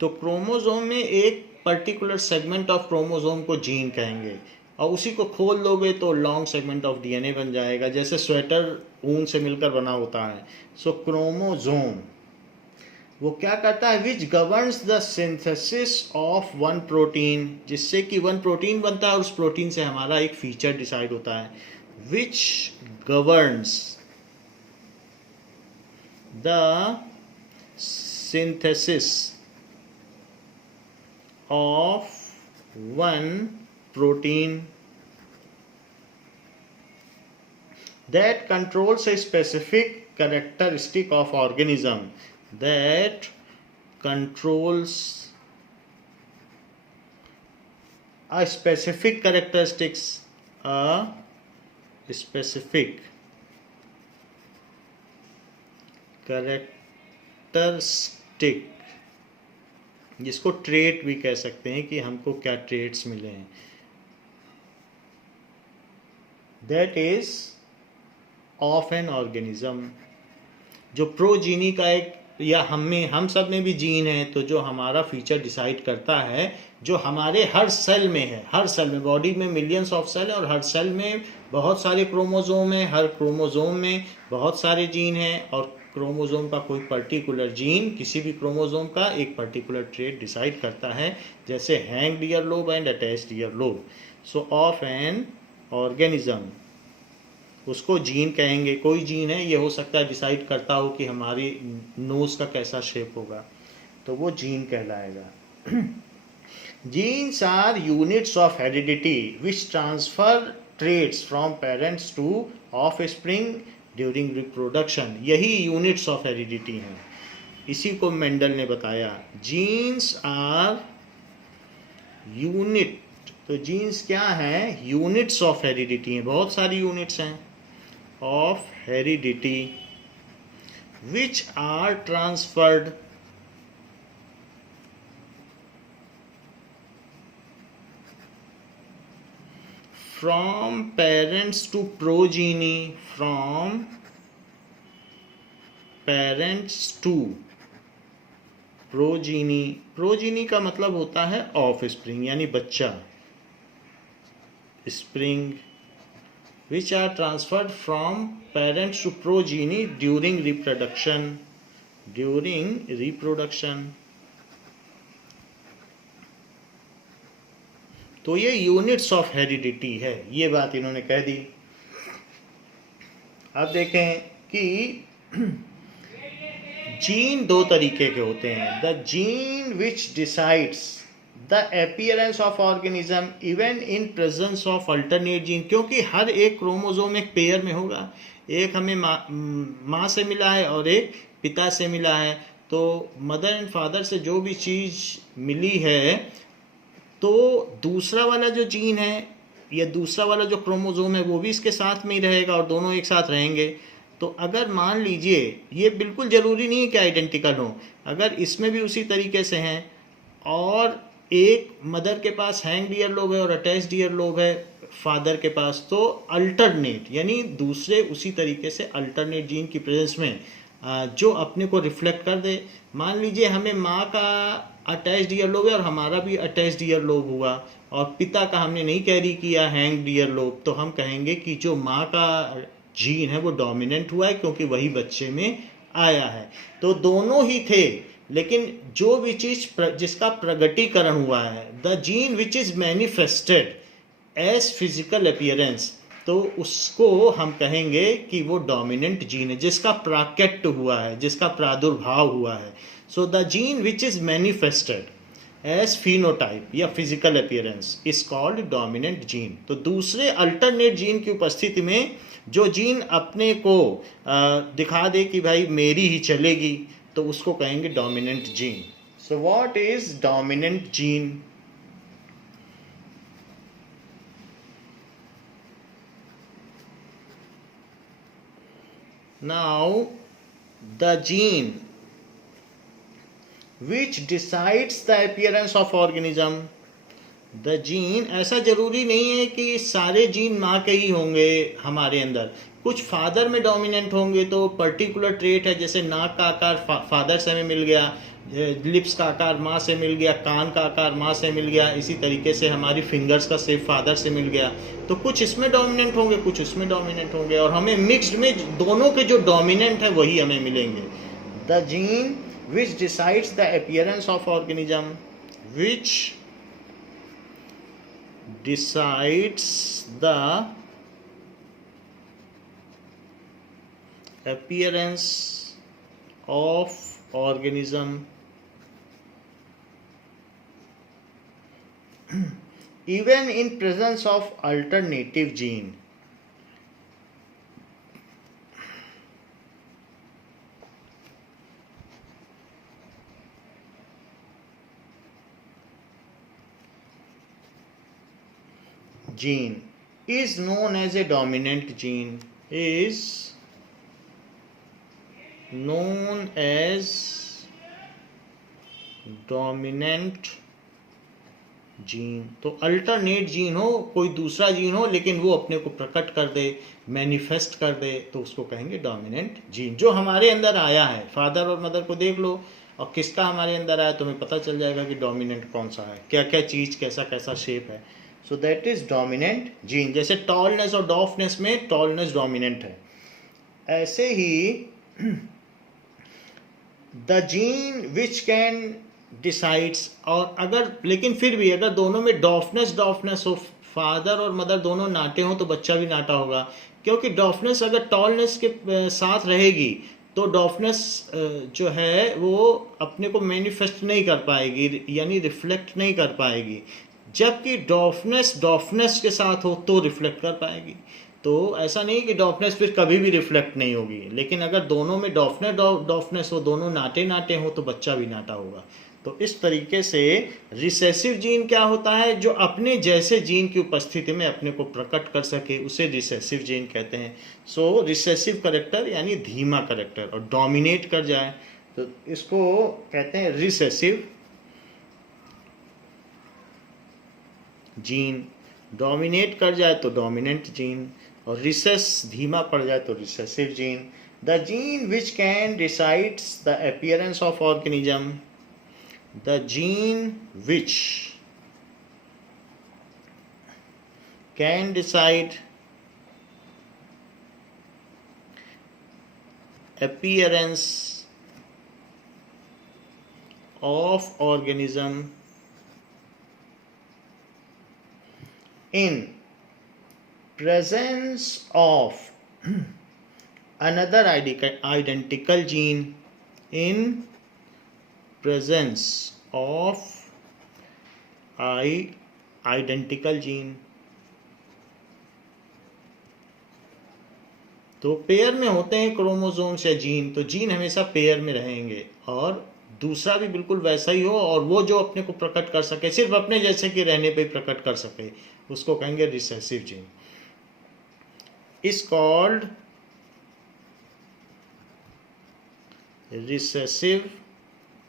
तो क्रोमोसोम में एक पर्टिकुलर सेगमेंट ऑफ क्रोमोसोम को जीन कहेंगे. और उसी को खोल दोगे तो लॉन्ग सेगमेंट ऑफ DNA बन जाएगा. जैसे स्वेटर ऊन से मिलकर बना होता है. So chromosome. वो क्या करता है, which governs the synthesis of one protein, जिससे कि वन प्रोटीन बनता है और उस प्रोटीन से हमारा एक फीचर डिसाइड होता है, which governs the synthesis of one protein that controls a specific characteristic of organism, that controls a specific characteristics, a specific characteristic, जिसको ट्रेट भी कह सकते हैं कि हमको क्या ट्रेट्स मिले हैं, that is of an organism, जो प्रोजीनी का एक, या हम सब में भी जीन है, तो जो हमारा फीचर डिसाइड करता है, जो हमारे हर सेल में है, हर सेल में, बॉडी में मिलियंस ऑफ सेल है और हर सेल में बहुत सारे क्रोमोजोम है, हर क्रोमोजोम में बहुत सारे जीन हैं और क्रोमोजोम का कोई पर्टिकुलर जीन किसी भी क्रोमोजोम का एक पर्टिकुलर ट्रेट डिसाइड करता है, जैसे hanged ear lobe and attached ear lobe. So of an organism, उसको जीन कहेंगे। कोई जीन है, ये हो सकता है डिसाइड करता हो कि हमारी नोज का कैसा शेप होगा, तो वो जीन कहलाएगा। Genes are units of heredity which transfer traits from parents to offspring during reproduction. यही यूनिट्स ऑफ हेरिडिटी हैं, इसी को मेंडल ने बताया। जीन्स आर यूनिट, तो जीन्स क्या है, यूनिट्स ऑफ हेरिडिटी हैं, बहुत सारी यूनिट्स हैं of heredity which are transferred from parents to progeny, from parents to progeny। progeny का मतलब होता है ऑफस्प्रिंग, यानी बच्चा, spring, which are transferred from parents to progeny during reproduction, during reproduction। तो ये यूनिट्स ऑफ हेरिडिटी है, ये बात इन्होंने कह दी। अब देखें कि जीन दो तरीके के होते हैं, the gene which decides the appearance of organism even in presence of alternate gene, क्योंकि हर एक क्रोमोजोम एक पेयर में होगा, एक हमें माँ से मिला है और एक पिता से मिला है, तो मदर एंड फादर से जो भी चीज़ मिली है, तो दूसरा वाला जो जीन है या दूसरा वाला जो क्रोमोजोम है वो भी इसके साथ में ही रहेगा और दोनों एक साथ रहेंगे। तो अगर मान लीजिए, ये बिल्कुल ज़रूरी नहीं है कि आइडेंटिकल हो, अगर इसमें भी उसी तरीके से हैं और एक मदर के पास हैंग्ड ईयर लोब है और अटैच्ड ईयर लोब है फादर के पास, तो अल्टरनेट यानी दूसरे उसी तरीके से अल्टरनेट जीन की प्रेजेंस में जो अपने को रिफ्लेक्ट कर दे। मान लीजिए हमें माँ का अटैच्ड ईयर लोब है और हमारा भी अटैच्ड ईयर लोब हुआ और पिता का हमने नहीं कैरी किया हैंग्ड ईयर लोब, तो हम कहेंगे कि जो माँ का जीन है वो डोमिनेंट हुआ है क्योंकि वही बच्चे में आया है। तो दोनों ही थे, लेकिन जो भी चीज जिसका प्रगटीकरण हुआ है, the gene which is manifested as physical appearance, तो उसको हम कहेंगे कि वो डोमिनेंट जीन है, जिसका प्राकट्य हुआ है, जिसका प्रादुर्भाव हुआ है। So the gene which is manifested as phenotype या physical appearance is called dominant gene. तो दूसरे अल्टरनेट जीन की उपस्थिति में जो जीन अपने को दिखा दे कि भाई मेरी ही चलेगी, तो उसको कहेंगे dominant gene. So what is dominant gene? Now the gene which decides the appearance of organism, the gene, ऐसा जरूरी नहीं है कि सारे जीन माँ के ही होंगे हमारे अंदर, कुछ फादर में डोमिनेंट होंगे तो पर्टिकुलर ट्रेट है, जैसे नाक का आकार फादर से हमें मिल गया, लिप्स का आकार माँ से मिल गया, कान का आकार माँ से मिल गया, इसी तरीके से हमारी फिंगर्स का शेप फादर से मिल गया। तो कुछ इसमें डोमिनेंट होंगे, कुछ उसमें डोमिनेंट होंगे, और हमें मिक्स्ड में दोनों के जो डोमिनेंट है वही हमें मिलेंगे। The gene which decides the appearance of organism, which decides the appearance of organism even in presence of alternative gene. Gene is known as a dominant gene, is known as dominant gene. तो अल्टरनेट जीन हो, कोई दूसरा जीन हो लेकिन वो अपने को प्रकट कर दे, मैनिफेस्ट कर दे, तो उसको कहेंगे डोमिनेंट जीन. जो हमारे अंदर आया है, फादर और मदर को देख लो और किसका हमारे अंदर आया, तुम्हें पता चल जाएगा कि डोमिनेंट कौन सा है, क्या क्या चीज़ कैसा कैसा शेप है. So that is dominant gene. जैसे टॉलनेस और डॉफनेस में टॉलनेस डोमिनेंट है, ऐसे ही the gene which can decides. और अगर लेकिन फिर भी अगर दोनों में डॉफनेस हो, फादर और मदर दोनों नाटे हों तो बच्चा भी नाटा होगा, क्योंकि डॉफनेस अगर टॉलनेस के साथ रहेगी तो डॉफनेस जो है वो अपने को मैनिफेस्ट नहीं कर पाएगी, यानी रिफ्लेक्ट नहीं कर पाएगी, जबकि डॉफनेस के साथ हो तो रिफ्लेक्ट कर पाएगी. तो ऐसा नहीं कि डॉफनेस फिर कभी भी रिफ्लेक्ट नहीं होगी, लेकिन अगर दोनों में डॉफनेस हो, दोनों नाटे हो तो बच्चा भी नाटा होगा. तो इस तरीके से रिसेसिव जीन क्या होता है, जो अपने जैसे जीन की उपस्थिति में अपने को प्रकट कर सके, उसे रिसेसिव जीन कहते हैं. सो रिसेसिव करेक्टर यानी धीमा करेक्टर, और डोमिनेट कर जाए तो इसको कहते हैं रिसेसिव जीन. डोमिनेट कर जाए तो डोमिनेंट जीन, और रिसेस धीमा पड़ जाए तो recessive gene. The gene which can decides the appearance of organism, the gene which can decide appearance of organism in presence of another identical gene, in presence of identical gene. तो पेयर में होते हैं क्रोमोसोम्स या जीन, तो जीन हमेशा पेयर में रहेंगे, और दूसरा भी बिल्कुल वैसा ही हो, और वो जो अपने को प्रकट कर सके, सिर्फ अपने जैसे के रहने पे प्रकट कर सके, उसको कहेंगे recessive gene. Is called recessive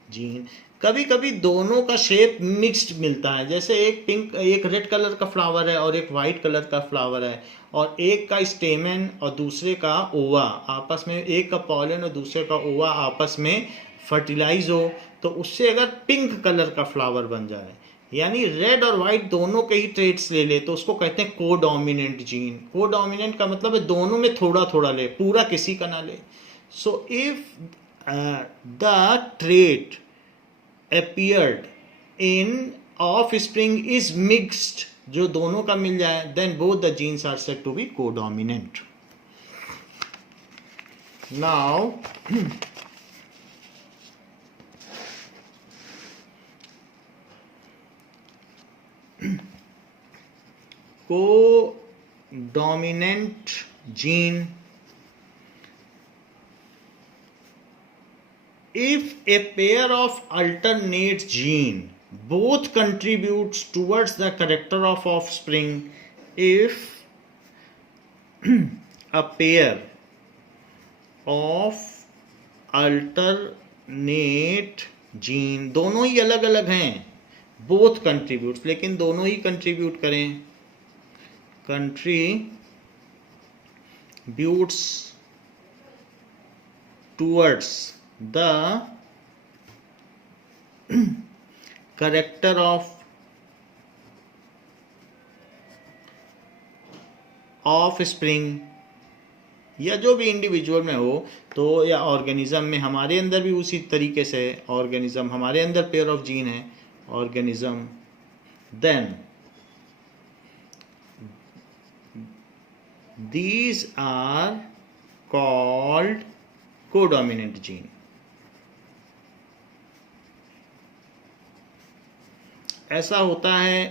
gene. कभी कभी दोनों का शेप मिक्स्ड मिलता है, जैसे एक रेड कलर का फ्लावर है और एक वाइट कलर का फ्लावर है, और एक का स्टेमन और दूसरे का ओवा आपस में, एक का पॉलन और दूसरे का ओवा आपस में फर्टिलाइज हो, तो उससे अगर पिंक कलर का फ्लावर बन जाए, यानी रेड और वाइट दोनों के ही ट्रेट्स ले ले, तो उसको कहते हैं कोडोमिनेंट जीन. कोडोमिनेंट का मतलब है दोनों में थोड़ा थोड़ा ले, पूरा किसी का ना ले. So if the trait appeared in offspring is mixed, जो दोनों का मिल जाए, then both the genes are said to be codominant. Now codominant gene, if a pair of alternate gene both contributes towards the character of offspring, if a pair of alternate gene, दोनों ही अलग अलग हैं, both contributes, लेकिन दोनों ही contribute करें, contributes towards the character of offspring, या जो भी इंडिविजुअल में हो, तो या ऑर्गेनिज्म में, हमारे अंदर भी उसी तरीके से ऑर्गेनिज्म, हमारे अंदर पेयर ऑफ जीन है organism, then these are called codominant gene. ऐसा होता है,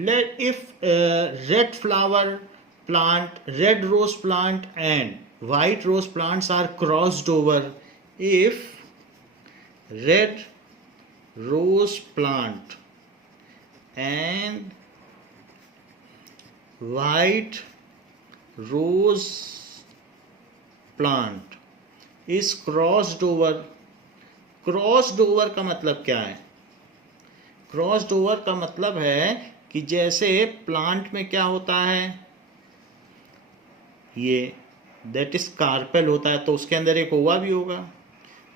let if red flower plant, red rose plant and white rose plants are crossed over, if red rose plant and white rose plant is crossed over. Crossed over का मतलब क्या है? क्रॉस्ड ओवर का मतलब है कि जैसे प्लांट में क्या होता है, ये दैट इज कार्पेल होता है, तो उसके अंदर एक ओवा भी होगा,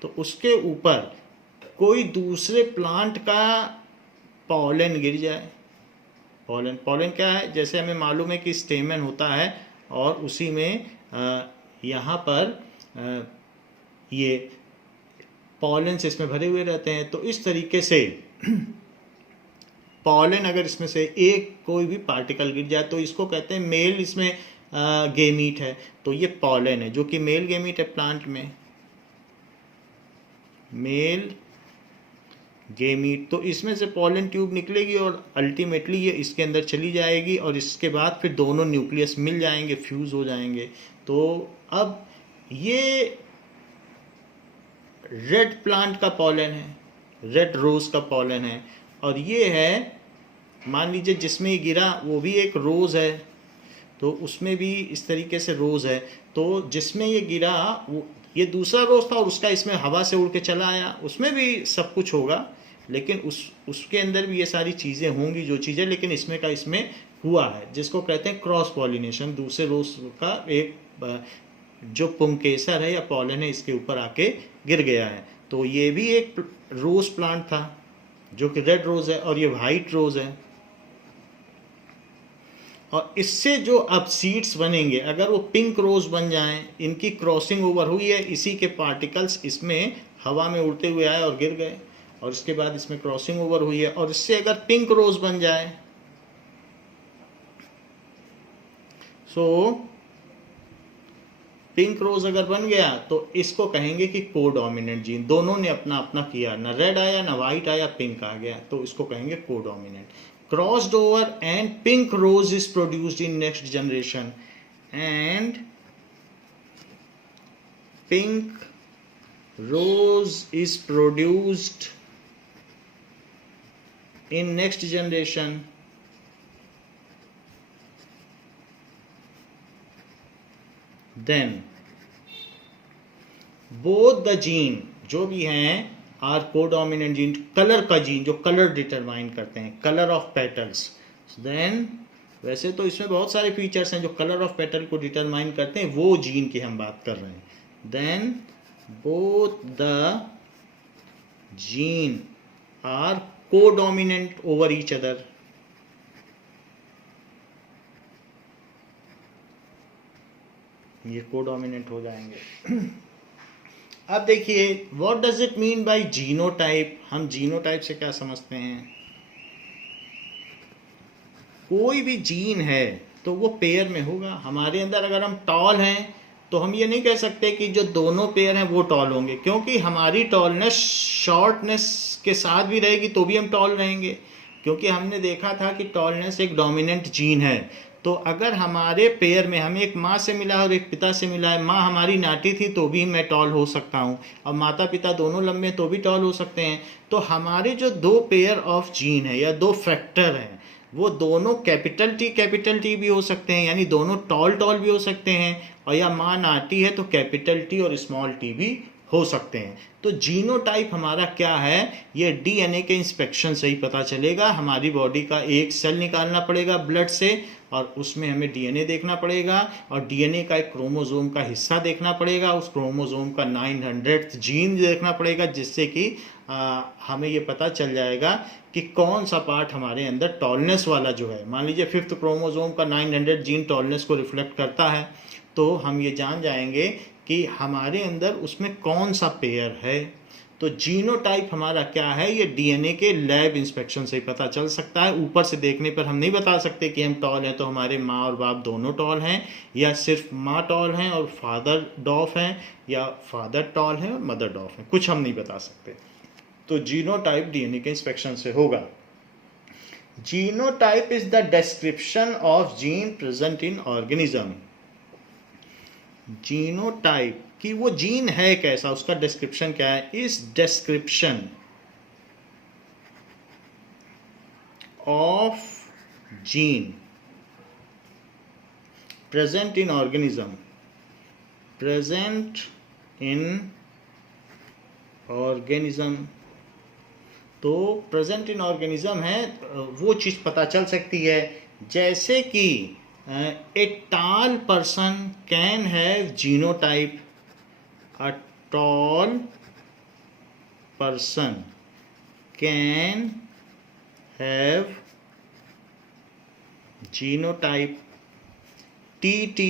तो उसके ऊपर कोई दूसरे प्लांट का पॉलन गिर जाए। पॉलन क्या है? जैसे हमें मालूम है कि स्टेमन होता है और उसी में यहाँ पर ये पॉलेंस इसमें भरे हुए रहते हैं, तो इस तरीके से पॉलन अगर इसमें से एक कोई भी पार्टिकल गिर जाए तो इसको कहते हैं मेल, इसमें गेमीट है, तो ये पॉलन है जो कि मेल गेमीट है प्लांट में, मेल गेमीट। तो इसमें से पॉलन ट्यूब निकलेगी और अल्टीमेटली ये इसके अंदर चली जाएगी और इसके बाद फिर दोनों न्यूक्लियस मिल जाएंगे, फ्यूज हो जाएंगे। तो अब ये रेड प्लांट का पॉलन है, रेड रोज का पॉलन है, और ये है मान लीजिए जिसमें ये गिरा वो भी एक रोज है, तो उसमें भी इस तरीके से रोज है, तो जिसमें ये गिरा वो ये दूसरा रोज था और उसका इसमें हवा से उड़ के चला आया, उसमें भी सब कुछ होगा, लेकिन उसके अंदर भी ये सारी चीज़ें होंगी जो चीज़ें, लेकिन इसमें का इसमें हुआ है, जिसको कहते हैं क्रॉस पॉलिनेशन। दूसरे रोज का एक जो पुंकेसर है या पॉलन है इसके ऊपर आके गिर गया है। तो ये भी एक रोज प्लांट था जो कि रेड रोज है, और ये वाइट रोज है, और इससे जो अब सीड्स बनेंगे अगर वो पिंक रोज बन जाएं, इनकी क्रॉसिंग ओवर हुई है, इसी के पार्टिकल्स इसमें हवा में उड़ते हुए आए और गिर गए, और इसके बाद इसमें क्रॉसिंग ओवर हुई है, और इससे अगर पिंक रोज बन जाए, सो पिंक रोज अगर बन गया तो इसको कहेंगे कि कोडोमिनेंट जीन। दोनों ने अपना अपना किया, ना रेड आया ना वाइट आया, पिंक आ गया, तो इसको कहेंगे कोडोमिनेंट। Crossed over and pink rose is produced in next generation, and pink rose is produced in next generation, then both the gene जो भी हैं आर कोडोमिनेंट जीन, कलर का जीन जो कलर डिटरमाइन करते हैं, कलर ऑफ पेटल्स। देन वैसे तो इसमें बहुत सारे फीचर्स हैं जो कलर ऑफ पेटल को डिटरमाइन करते हैं, वो जीन की हम बात कर रहे हैं। Then both the gene are codominant over each other. ये कोडोमिनेंट हो जाएंगे। अब देखिए what does it mean by genotype. हम जीनोटाइप से क्या समझते हैं? कोई भी जीन है तो वो पेयर में होगा। हमारे अंदर अगर हम टॉल हैं तो हम ये नहीं कह सकते कि जो दोनों पेयर हैं वो टॉल होंगे, क्योंकि हमारी टॉलनेस शॉर्टनेस के साथ भी रहेगी तो भी हम टॉल रहेंगे, क्योंकि हमने देखा था कि टॉलनेस एक डोमिनेंट जीन है। तो अगर हमारे पेयर में हमें एक माँ से मिला है और एक पिता से मिला है, माँ हमारी नाटी थी तो भी मैं टॉल हो सकता हूँ, और माता पिता दोनों लंबे तो भी टॉल हो सकते हैं। तो हमारे जो दो पेयर ऑफ जीन है या दो फैक्टर हैं वो दोनों कैपिटल टी भी हो सकते हैं, यानी दोनों टॉल भी हो सकते हैं, और या माँ नाटी है तो कैपिटल टी और स्मॉल टी भी हो सकते हैं। तो जीनोटाइप हमारा क्या है, ये डीएनए के इंस्पेक्शन से ही पता चलेगा। हमारी बॉडी का एक सेल निकालना पड़ेगा ब्लड से, और उसमें हमें डीएनए देखना पड़ेगा, और डीएनए का एक क्रोमोसोम का हिस्सा देखना पड़ेगा, उस क्रोमोसोम का 900th जीन देखना पड़ेगा, जिससे कि हमें ये पता चल जाएगा कि कौन सा पार्ट हमारे अंदर टॉलनेस वाला जो है। मान लीजिए 5th क्रोमोसोम का 900 जीन टॉलनेस को रिफ्लेक्ट करता है, तो हम ये जान जाएंगे कि हमारे अंदर उसमें कौन सा पेयर है। तो जीनोटाइप हमारा क्या है, ये डीएनए के लैब इंस्पेक्शन से ही पता चल सकता है। ऊपर से देखने पर हम नहीं बता सकते कि हम टॉल हैं तो हमारे माँ और बाप दोनों टॉल हैं, या सिर्फ माँ टॉल हैं और फादर डॉफ हैं, या फादर टॉल हैं और मदर डॉफ हैं, कुछ हम नहीं बता सकते। तो जीनोटाइप डीएनए के इंस्पेक्शन से होगा। Genotype is the description of gene present in organism. Genotype कि वो जीन है कैसा, उसका डिस्क्रिप्शन क्या है। इस description of gene present in organism, present in organism, तो प्रेजेंट इन ऑर्गेनिज्म है वो चीज पता चल सकती है। जैसे कि a tall person can have genotype, a tall person can have genotype TT,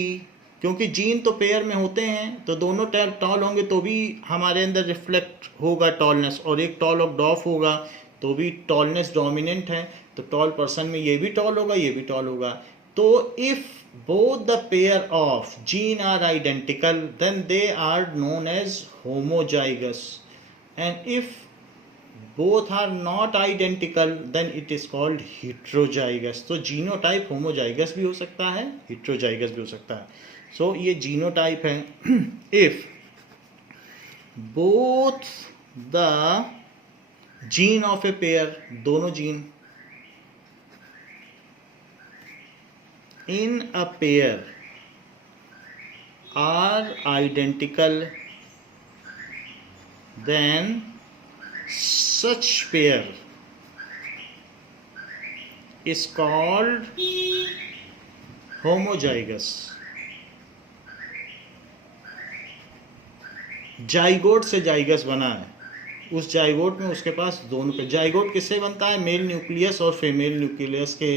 क्योंकि जीन तो पेयर में होते हैं, तो दोनों टॉल होंगे तो भी हमारे अंदर रिफ्लेक्ट होगा टॉलनेस, और एक टॉल ऑफ डॉफ होगा तो भी टॉलनेस डोमिनेंट है, तो टॉल पर्सन में ये भी टॉल होगा ये भी टॉल होगा। तो if both the pair of gene are identical, then they are known as homozygous, and if both are not identical, then it is called heterozygous। तो जीनोटाइप होमोजाइगस भी हो सकता है, हेट्रोजाइगस भी हो सकता है। सो ये जीनोटाइप है if both the gene of a pair, दोनों gene in a pair are identical, then such pair is called homozygous। Zygote से जाइगस बना है, उस जाइगोट में उसके पास दोनों पे, जाइगोट किससे बनता है, मेल न्यूक्लियस और फीमेल न्यूक्लियस के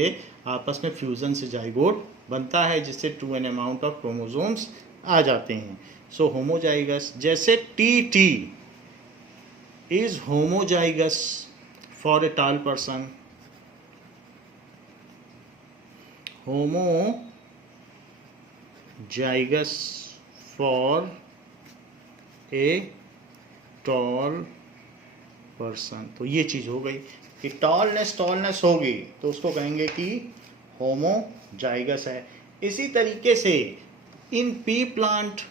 आपस में फ्यूजन से जाइगोट बनता है, जिससे 2n अमाउंट ऑफ क्रोमोसोम्स आ जाते हैं। सो होमोजाइगस, जैसे TT is homozygous for a tall person, homozygous for a tall person. तो ये चीज हो गई कि टॉलनेस होगी तो उसको कहेंगे कि होमोजाइगस है। इसी तरीके से इन पी प्लांट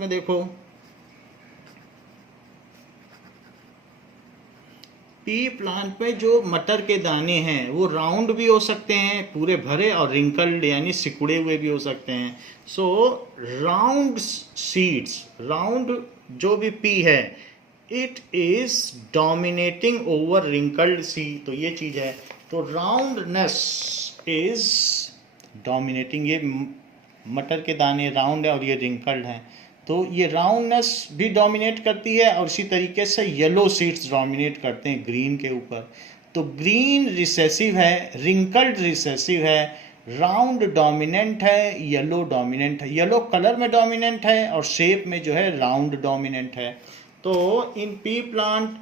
में देखो, पी प्लांट में जो मटर के दाने हैं वो राउंड भी हो सकते हैं, पूरे भरे, और रिंकल्ड यानी सिकुड़े हुए भी हो सकते हैं। सो राउंड सीड्स, राउंड जो भी पी है, it is dominating over wrinkled see. तो ये चीज है, तो राउंडनेस इज डोमिनेटिंग। ये मटर के दाने राउंड है और ये रिंकल्ड है, तो ये राउंडनेस भी डोमिनेट करती है, और इसी तरीके से येलो सीड्स डोमिनेट करते हैं ग्रीन के ऊपर। तो ग्रीन रिसेसिव है, रिंकल्ड रिसेसिव है, राउंड डोमिनेंट है, येलो डोमिनेंट है। येलो कलर में डोमिनेंट है और शेप में जो है राउंड डोमिनेंट है। तो in pea plant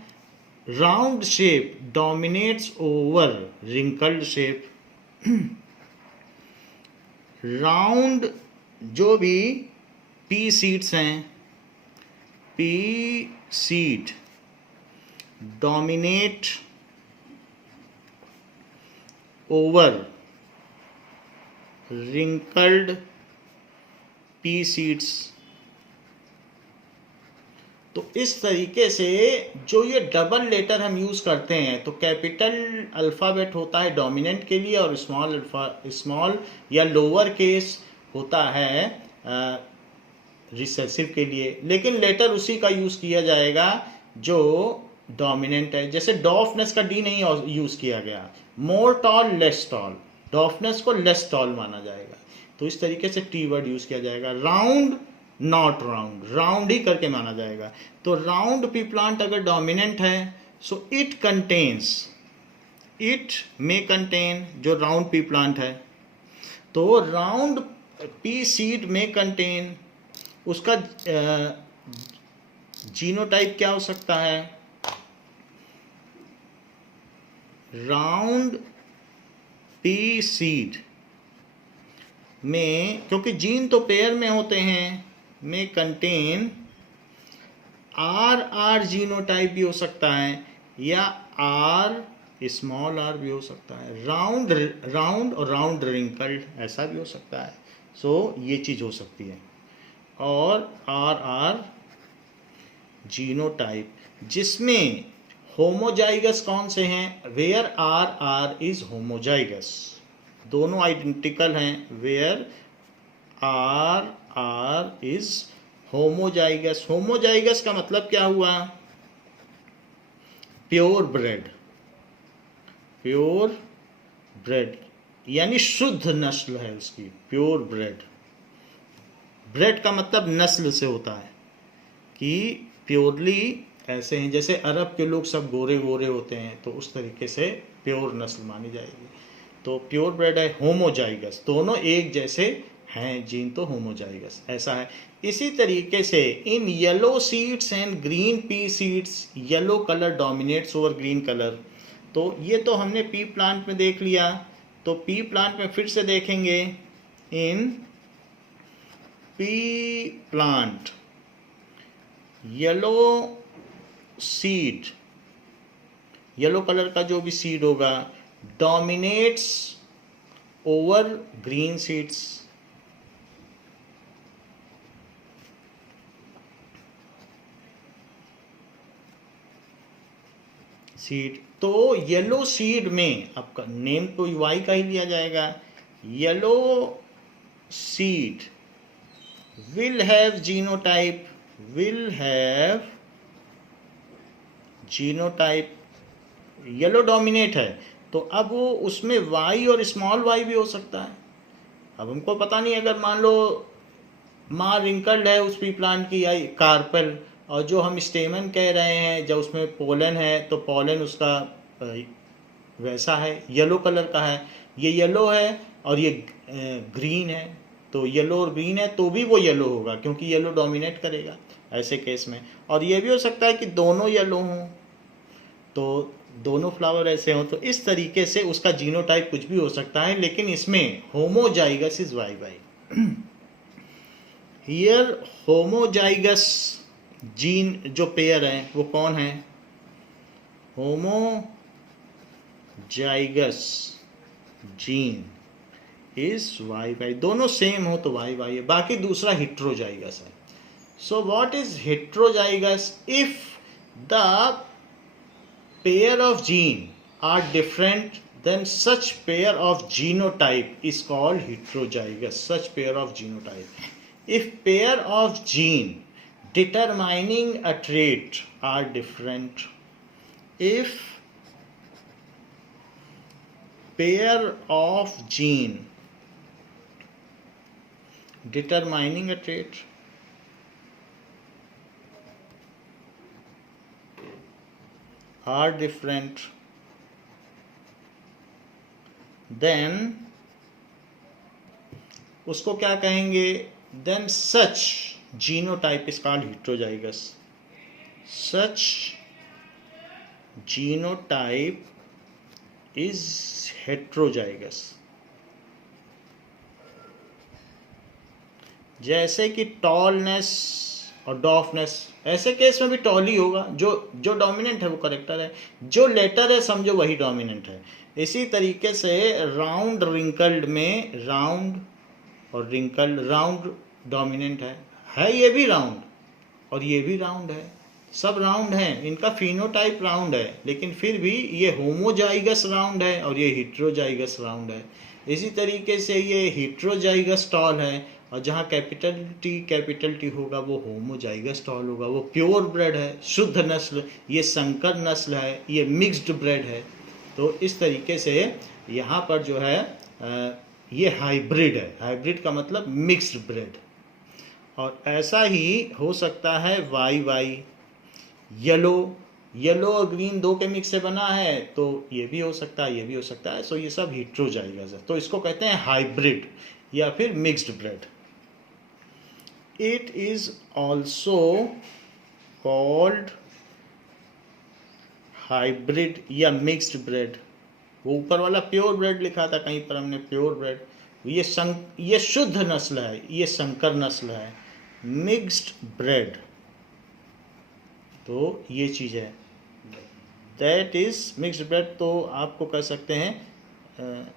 round shape dominates over wrinkled shape. Round जो भी पी सीड्स हैं, pea seed dominate over wrinkled pea seeds. तो इस तरीके से जो ये डबल लेटर हम यूज करते हैं, तो कैपिटल अल्फाबेट होता है डोमिनेंट के लिए और स्मॉल या लोअर केस होता है रिसेसिव के लिए, लेकिन लेटर उसी का यूज किया जाएगा जो डोमिनेंट है। जैसे डॉफनेस का डी नहीं यूज किया गया, मोर टॉल लेस टॉल, डॉफनेस को लेस टॉल माना जाएगा, तो इस तरीके से टी वर्ड यूज किया जाएगा। राउंड नॉट राउंड, राउंड ही करके माना जाएगा। तो राउंड पी प्लांट अगर डोमिनेंट है, so it contains, it may contain, जो राउंड पी प्लांट है, तो राउंड पी सीड में कंटेन, उसका जीनोटाइप क्या हो सकता है? राउंड पी सीड में, क्योंकि जीन तो पेयर में होते हैं, में कंटेन आर जीनोटाइप भी हो सकता है या आर स्मॉल आर भी हो सकता है, राउंड और राउंड रिंकल्ड ऐसा भी हो सकता है। सो ये चीज़ हो सकती है। और आर जीनोटाइप जिसमें होमोजाइगस कौन से हैं? वेयर आर इज होमोजाइगस, दोनों आइडेंटिकल हैं। Where are is homozygous. Homozygous का मतलब क्या हुआ? प्योर ब्रेड, प्योर ब्रेड यानी शुद्ध नस्ल है उसकी, प्योर ब्रेड। ब्रेड का मतलब नस्ल से होता है कि प्योरली ऐसे हैं, जैसे अरब के लोग सब गोरे गोरे होते हैं, तो उस तरीके से प्योर नस्ल मानी जाएगी। तो प्योर ब्रेड है। होमोजाइगस, दोनों एक जैसे हैं जीन, तो होमोजाइगस ऐसा है। इसी तरीके से in yellow seeds and green pea seeds, yellow colour dominates over green colour. तो ये तो हमने पी प्लांट में देख लिया, तो पी प्लांट में फिर से देखेंगे। In pea plant yellow seed, yellow colour का जो भी सीड होगा, dominates over green seeds. Seed तो येलो सीड में आपका नेम तो वाई का ही लिया जाएगा। Yellow seed will have genotype, will have genotype, yellow dominate है, तो अब वो उसमें वाई और स्मॉल वाई भी हो सकता है। अब हमको पता नहीं, अगर मान लो माँ रिंकल्ड है उस पी प्लांट की, या कार्पेल, और जो हम स्टेमन कह रहे हैं जब उसमें पोलन है, तो पोलन उसका वैसा है, येलो कलर का है। ये येलो है और ये ग्रीन है, तो येलो और ग्रीन है तो भी वो येलो होगा, क्योंकि येलो डोमिनेट करेगा ऐसे केस में। और ये भी हो सकता है कि दोनों येलो हों, तो दोनों फ्लावर ऐसे हों, तो इस तरीके से उसका जीनोटाइप कुछ भी हो सकता है, लेकिन इसमें homozygous is Y Y. Here homozygous gene जो पेयर है वो कौन है? Homozygous gene is Y Y, दोनों सेम हो तो वाई वाई है, बाकी दूसरा हेट्रोजाइगस है। So what is heterozygous? If the pair of gene are different, then such pair of genotype is called heterozygous, such pair of genotype. If pair of gene determining a trait are different, if pair of gene determining a trait are different, then उसको क्या कहेंगे? then such genotype is called heterozygous, such genotype is heterozygous। जैसे कि टॉलनेस और डॉफनेस, ऐसे केस में भी टॉल ही होगा, जो डोमिनेंट है वो करेक्टर है, जो लेटर है समझो वही डोमिनेंट है। इसी तरीके से राउंड रिंकल्ड में राउंड और रिंकल्ड, राउंड डोमिनेंट है ये भी राउंड और ये भी राउंड है, सब राउंड हैं, इनका फिनोटाइप राउंड है, लेकिन फिर भी ये होमोजाइगस राउंड है और ये हेट्रोजाइगस राउंड है। इसी तरीके से ये हेट्रोजाइगस टॉल है, और जहाँ कैपिटल टी होगा वो होमोजाइगस टॉल होगा, वो प्योर ब्रेड है, शुद्ध नस्ल, ये संकर नस्ल है, ये मिक्स्ड ब्रेड है। तो इस तरीके से यहाँ पर जो है ये हाइब्रिड है, हाइब्रिड का मतलब मिक्स्ड ब्रेड। और ऐसा ही हो सकता है वाई वाई, येलो और ग्रीन दो के मिक्स से बना है, तो ये भी हो सकता है, ये भी हो सकता है। सो ये सब हेट्रोजाइगस है, तो इसको कहते हैं हाइब्रिड। या फिर mixed bread. It is also called hybrid या मिक्स्ड ब्रेड। वो ऊपर वाला प्योर ब्रेड लिखा था, कहीं पर हमने प्योर ब्रेड, ये शुद्ध नस्ल है, ये संकर नस्ल है। मिक्स्ड ब्रेड, तो ये चीज़ है, दैट इज मिक्स्ड ब्रेड। तो आपको कह सकते हैं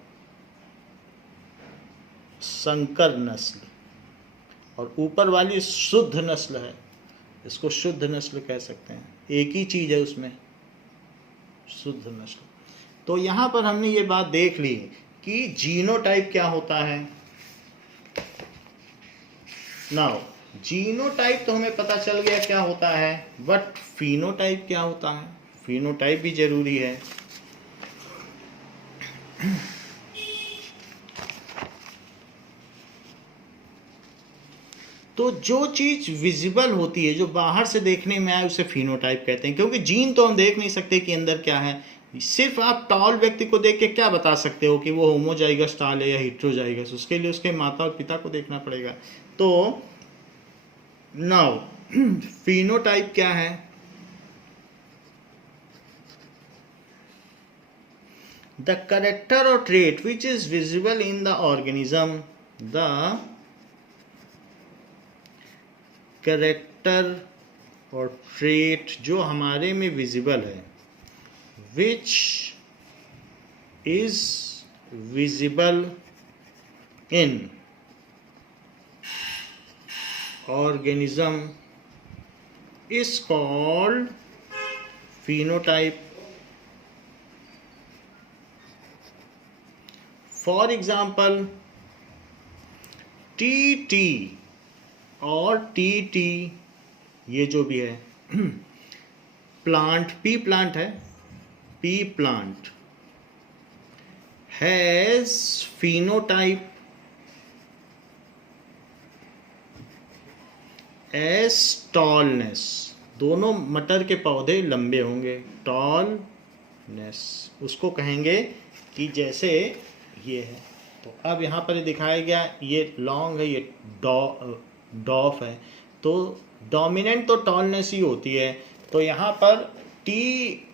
संकर नस्ल, और ऊपर वाली शुद्ध नस्ल है, इसको शुद्ध नस्ल कह सकते हैं। एक ही चीज़ है उसमें, शुद्ध नस्ल। तो यहाँ पर हमने ये बात देख ली कि जीनोटाइप क्या होता है। नाउ जीनोटाइप तो हमें पता चल गया क्या होता है, बट फिनोटाइप क्या होता है, फिनोटाइप भी जरूरी है। तो जो चीज विजिबल होती है, जो बाहर से देखने में आए, उसे फिनोटाइप कहते हैं। क्योंकि जीन तो हम देख नहीं सकते कि अंदर क्या है। सिर्फ आप टॉल व्यक्ति को देख के क्या बता सकते हो कि वो होमोजाइगस टॉल है या हेटेरोजाइगस, उसके लिए उसके माता और पिता को देखना पड़ेगा। तो नाउ फिनोटाइप क्या है? द कैरेक्टर और trait which is visible in the organism, the character और ट्रेट जो हमारे में विजिबल है, which is visible in organism is called phenotype. For example, TT और TT, ये जो भी है प्लांट, पी प्लांट है, P plant has phenotype S tallness. दोनों मटर के पौधे लंबे होंगे, टॉलनेस उसको कहेंगे कि जैसे ये है। तो अब यहाँ पर दिखाया गया, ये लॉन्ग है, ये डॉफ है, तो डोमिनेंट तो टॉलनेस ही होती है। तो यहाँ पर टी,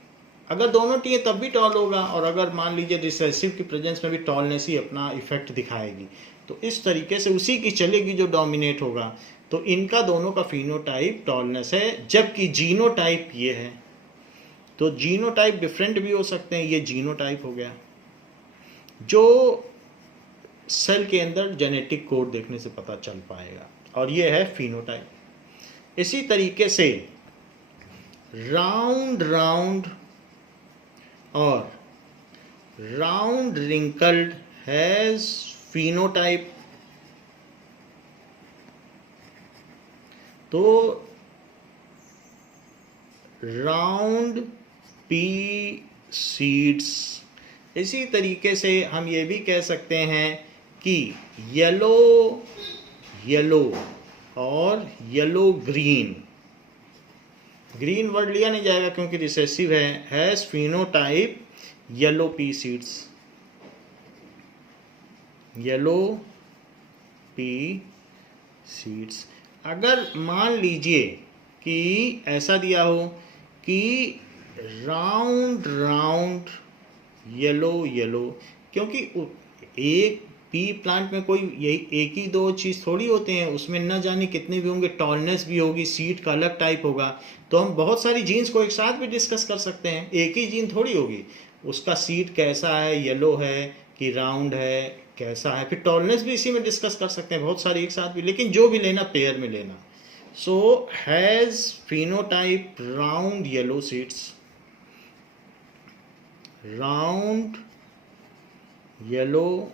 अगर दोनों टी है तब भी टॉल होगा, और अगर मान लीजिए रिसेसिव की प्रेजेंस में भी टॉलनेस ही अपना इफेक्ट दिखाएगी। तो इस तरीके से उसी की चलेगी जो डोमिनेट होगा। तो इनका दोनों का फिनोटाइप टॉलनेस है, जबकि जीनोटाइप ये है। तो जीनोटाइप डिफरेंट भी हो सकते हैं, ये जीनोटाइप हो गया जो सेल के अंदर जेनेटिक कोड देखने से पता चल पाएगा, और ये है फिनोटाइप। इसी तरीके से राउंड राउंड और राउंड रिंकल्ड हैज फिनोटाइप। तो राउंड पी सीड्स, इसी तरीके से हम ये भी कह सकते हैं कि येलो येलो और येलो ग्रीन, ग्रीन वर्ड लिया नहीं जाएगा क्योंकि रिसेसिव है, has phenotype yellow P seeds, yellow P seeds. अगर मान लीजिए कि ऐसा दिया हो कि राउंड राउंड येलो येलो, क्योंकि एक पी प्लांट में कोई यही एक ही दो चीज़ थोड़ी होते हैं, उसमें न जाने कितने भी होंगे, टॉलनेस भी होगी, सीड का अलग टाइप होगा। तो हम बहुत सारी जीन्स को एक साथ भी डिस्कस कर सकते हैं, एक ही जीन थोड़ी होगी, उसका सीड कैसा है, येलो है कि राउंड है, कैसा है, फिर टॉलनेस भी इसी में डिस्कस कर सकते हैं, बहुत सारे एक साथ भी, लेकिन जो भी लेना पेयर में लेना। So has phenotype round yellow seeds, round yellow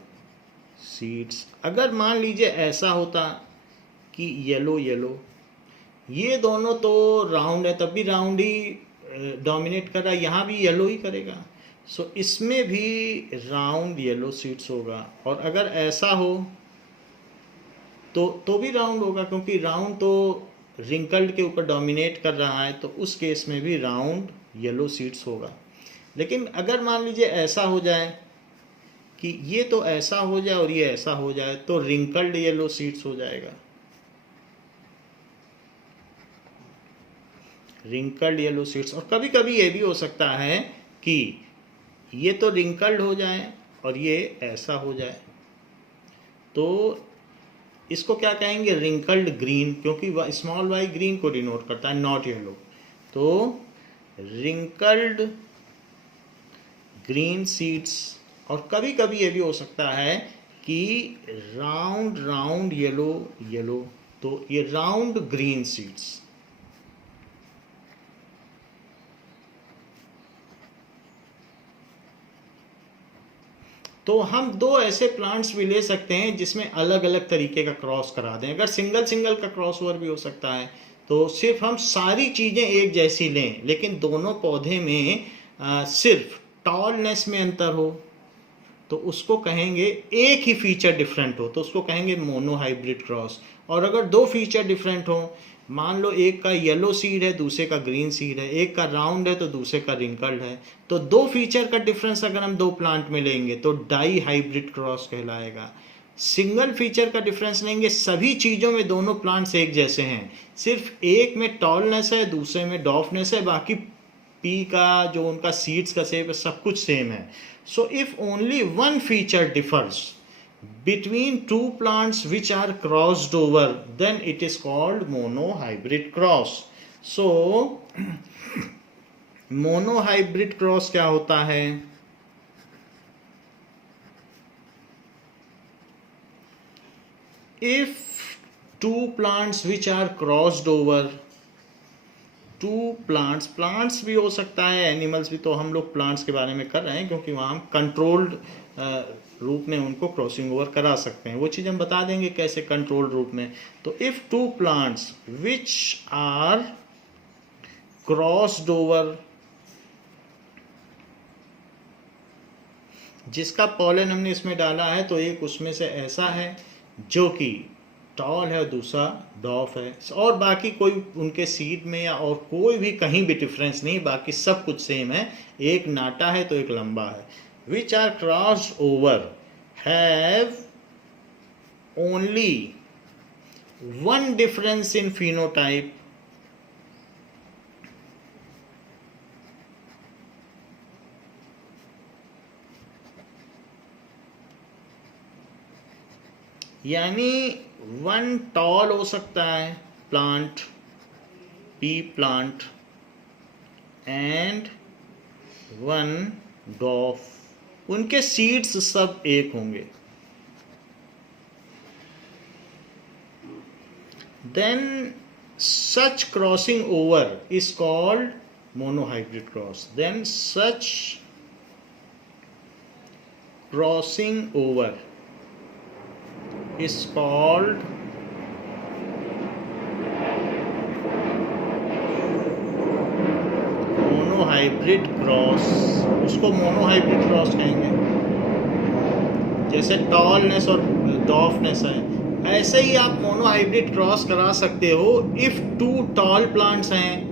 seeds. अगर मान लीजिए ऐसा होता कि येलो येलो, ये दोनों तो राउंड है, तब भी राउंड ही डोमिनेट कर रहा है, यहाँ भी येलो ही करेगा। सो इसमें भी राउंड येलो सीड्स होगा। और अगर ऐसा हो तो भी राउंड होगा, क्योंकि राउंड तो रिंकल्ड के ऊपर डोमिनेट कर रहा है, तो उस केस में भी राउंड येलो सीड्स होगा। लेकिन अगर मान लीजिए ऐसा हो जाए कि ये तो ऐसा हो जाए और ये ऐसा हो जाए, तो रिंकल्ड येलो सीड्स हो जाएगा, रिंकल्ड येलो सीड्स। और कभी कभी ये भी हो सकता है कि ये तो रिंकल्ड हो जाए और ये ऐसा हो जाए, तो इसको क्या कहेंगे, रिंकल्ड ग्रीन, क्योंकि स्मॉल वाई ग्रीन को डिनोट करता है, नॉट येलो। तो रिंकल्ड ग्रीन सीड्स। और कभी कभी ये भी हो सकता है कि राउंड राउंड येलो येलो, तो ये राउंड ग्रीन सीड्स। तो हम दो ऐसे प्लांट्स भी ले सकते हैं जिसमें अलग अलग तरीके का क्रॉस करा दें। अगर सिंगल सिंगल का क्रॉस ओवर भी हो सकता है, तो सिर्फ हम सारी चीज़ें एक जैसी लें, लेकिन दोनों पौधे में सिर्फ टॉलनेस में अंतर हो, तो उसको कहेंगे, एक ही फीचर डिफरेंट हो तो उसको कहेंगे मोनो हाइब्रिड क्रॉस। और अगर दो फीचर डिफरेंट हो, मान लो एक का येलो सीड है, दूसरे का ग्रीन सीड है, एक का राउंड है तो दूसरे का रिंकल्ड है, तो दो फीचर का डिफरेंस अगर हम दो प्लांट में लेंगे तो डाई हाइब्रिड क्रॉस कहलाएगा। सिंगल फीचर का डिफरेंस लेंगे, सभी चीज़ों में दोनों प्लांट्स एक जैसे हैं, सिर्फ एक में टॉलनेस है, दूसरे में डॉफनेस है, बाकी पी का जो उनका सीड्स का शेप है सब कुछ सेम है। So if only one feature differs between two plants which are crossed over, then it is called monohybrid cross. So monohybrid cross क्या होता है? If two plants which are crossed over, two plants भी हो सकता है, एनिमल्स भी, तो हम लोग प्लांट्स के बारे में कर रहे हैं क्योंकि वहाँ हम कंट्रोल्ड रूप में उनको क्रॉसिंग ओवर करा सकते हैं। वो चीज़ हम बता देंगे कैसे कंट्रोल्ड रूप में। तो if two plants which are crossed over, जिसका पॉलन हमने इसमें डाला है, तो एक उसमें से ऐसा है जो कि टॉल है और दूसरा डॉफ है, और बाकी कोई उनके सीड में या और कोई भी कहीं भी डिफरेंस नहीं, बाकी सब कुछ सेम है, एक नाटा है तो एक लंबा है। Which are crossed over have only one difference in phenotype, यानी वन टॉल हो सकता है plant, pea plant, and one dwarf, उनके सीड्स सब एक होंगे। Then such crossing over is called monohybrid cross. Then such crossing over is called monohybrid cross. उसको मोनोहाइब्रिड क्रॉस कहेंगे। जैसे टॉलनेस और डॉफनेस है, ऐसे ही आप मोनोहाइब्रिड क्रॉस करा सकते हो। इफ टू टॉल प्लांट्स हैं,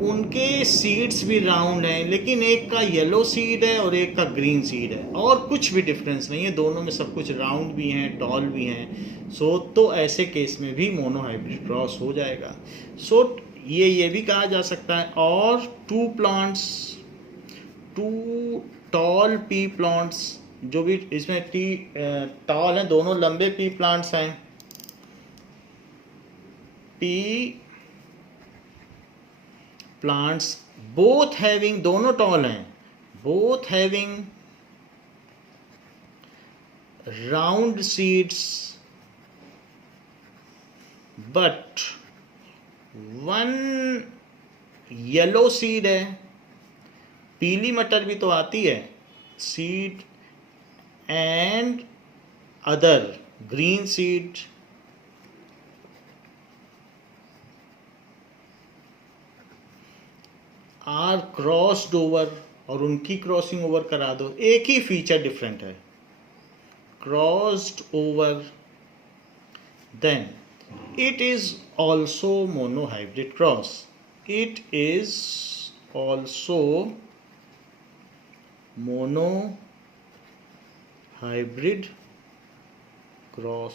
उनके सीड्स भी राउंड हैं, लेकिन एक का येलो सीड है और एक का ग्रीन सीड है, और कुछ भी डिफरेंस नहीं है, दोनों में सब कुछ राउंड भी हैं, टॉल भी हैं। तो ऐसे केस में भी मोनोहाइब्रिड क्रॉस हो जाएगा। ये भी कहा जा सकता है। और two plants, two tall pea plants, जो भी इसमें टॉल हैं, दोनों लंबे पी प्लांट्स हैं, पी plants both having, दोनों टॉल हैं, both having round seeds, but one yellow seed है, पीली मटर भी तो आती है seed, and other green seed are crossed over, और उनकी क्रॉसिंग ओवर करा दो, एक ही फीचर डिफरेंट है, crossed over, then it is also monohybrid cross. It is also monohybrid cross.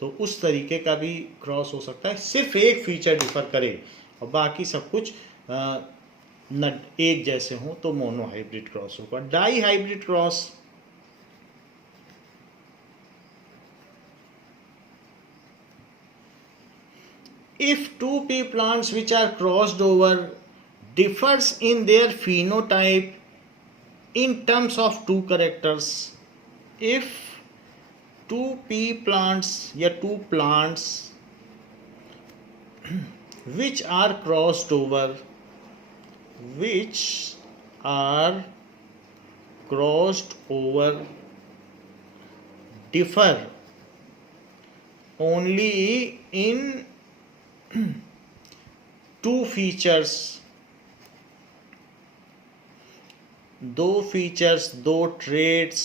तो उस तरीके का भी क्रॉस हो सकता है, सिर्फ एक फीचर डिफर करे और बाकी सब कुछ एक जैसे हों तो मोनो हाइब्रिड क्रॉस होगा। Dihybrid cross, if two pea plants which are crossed over differs in their phenotype in terms of two characters, if two pea plants या two plants which are crossed over differ only in two features, दो फीचर्स, दो ट्रेड्स,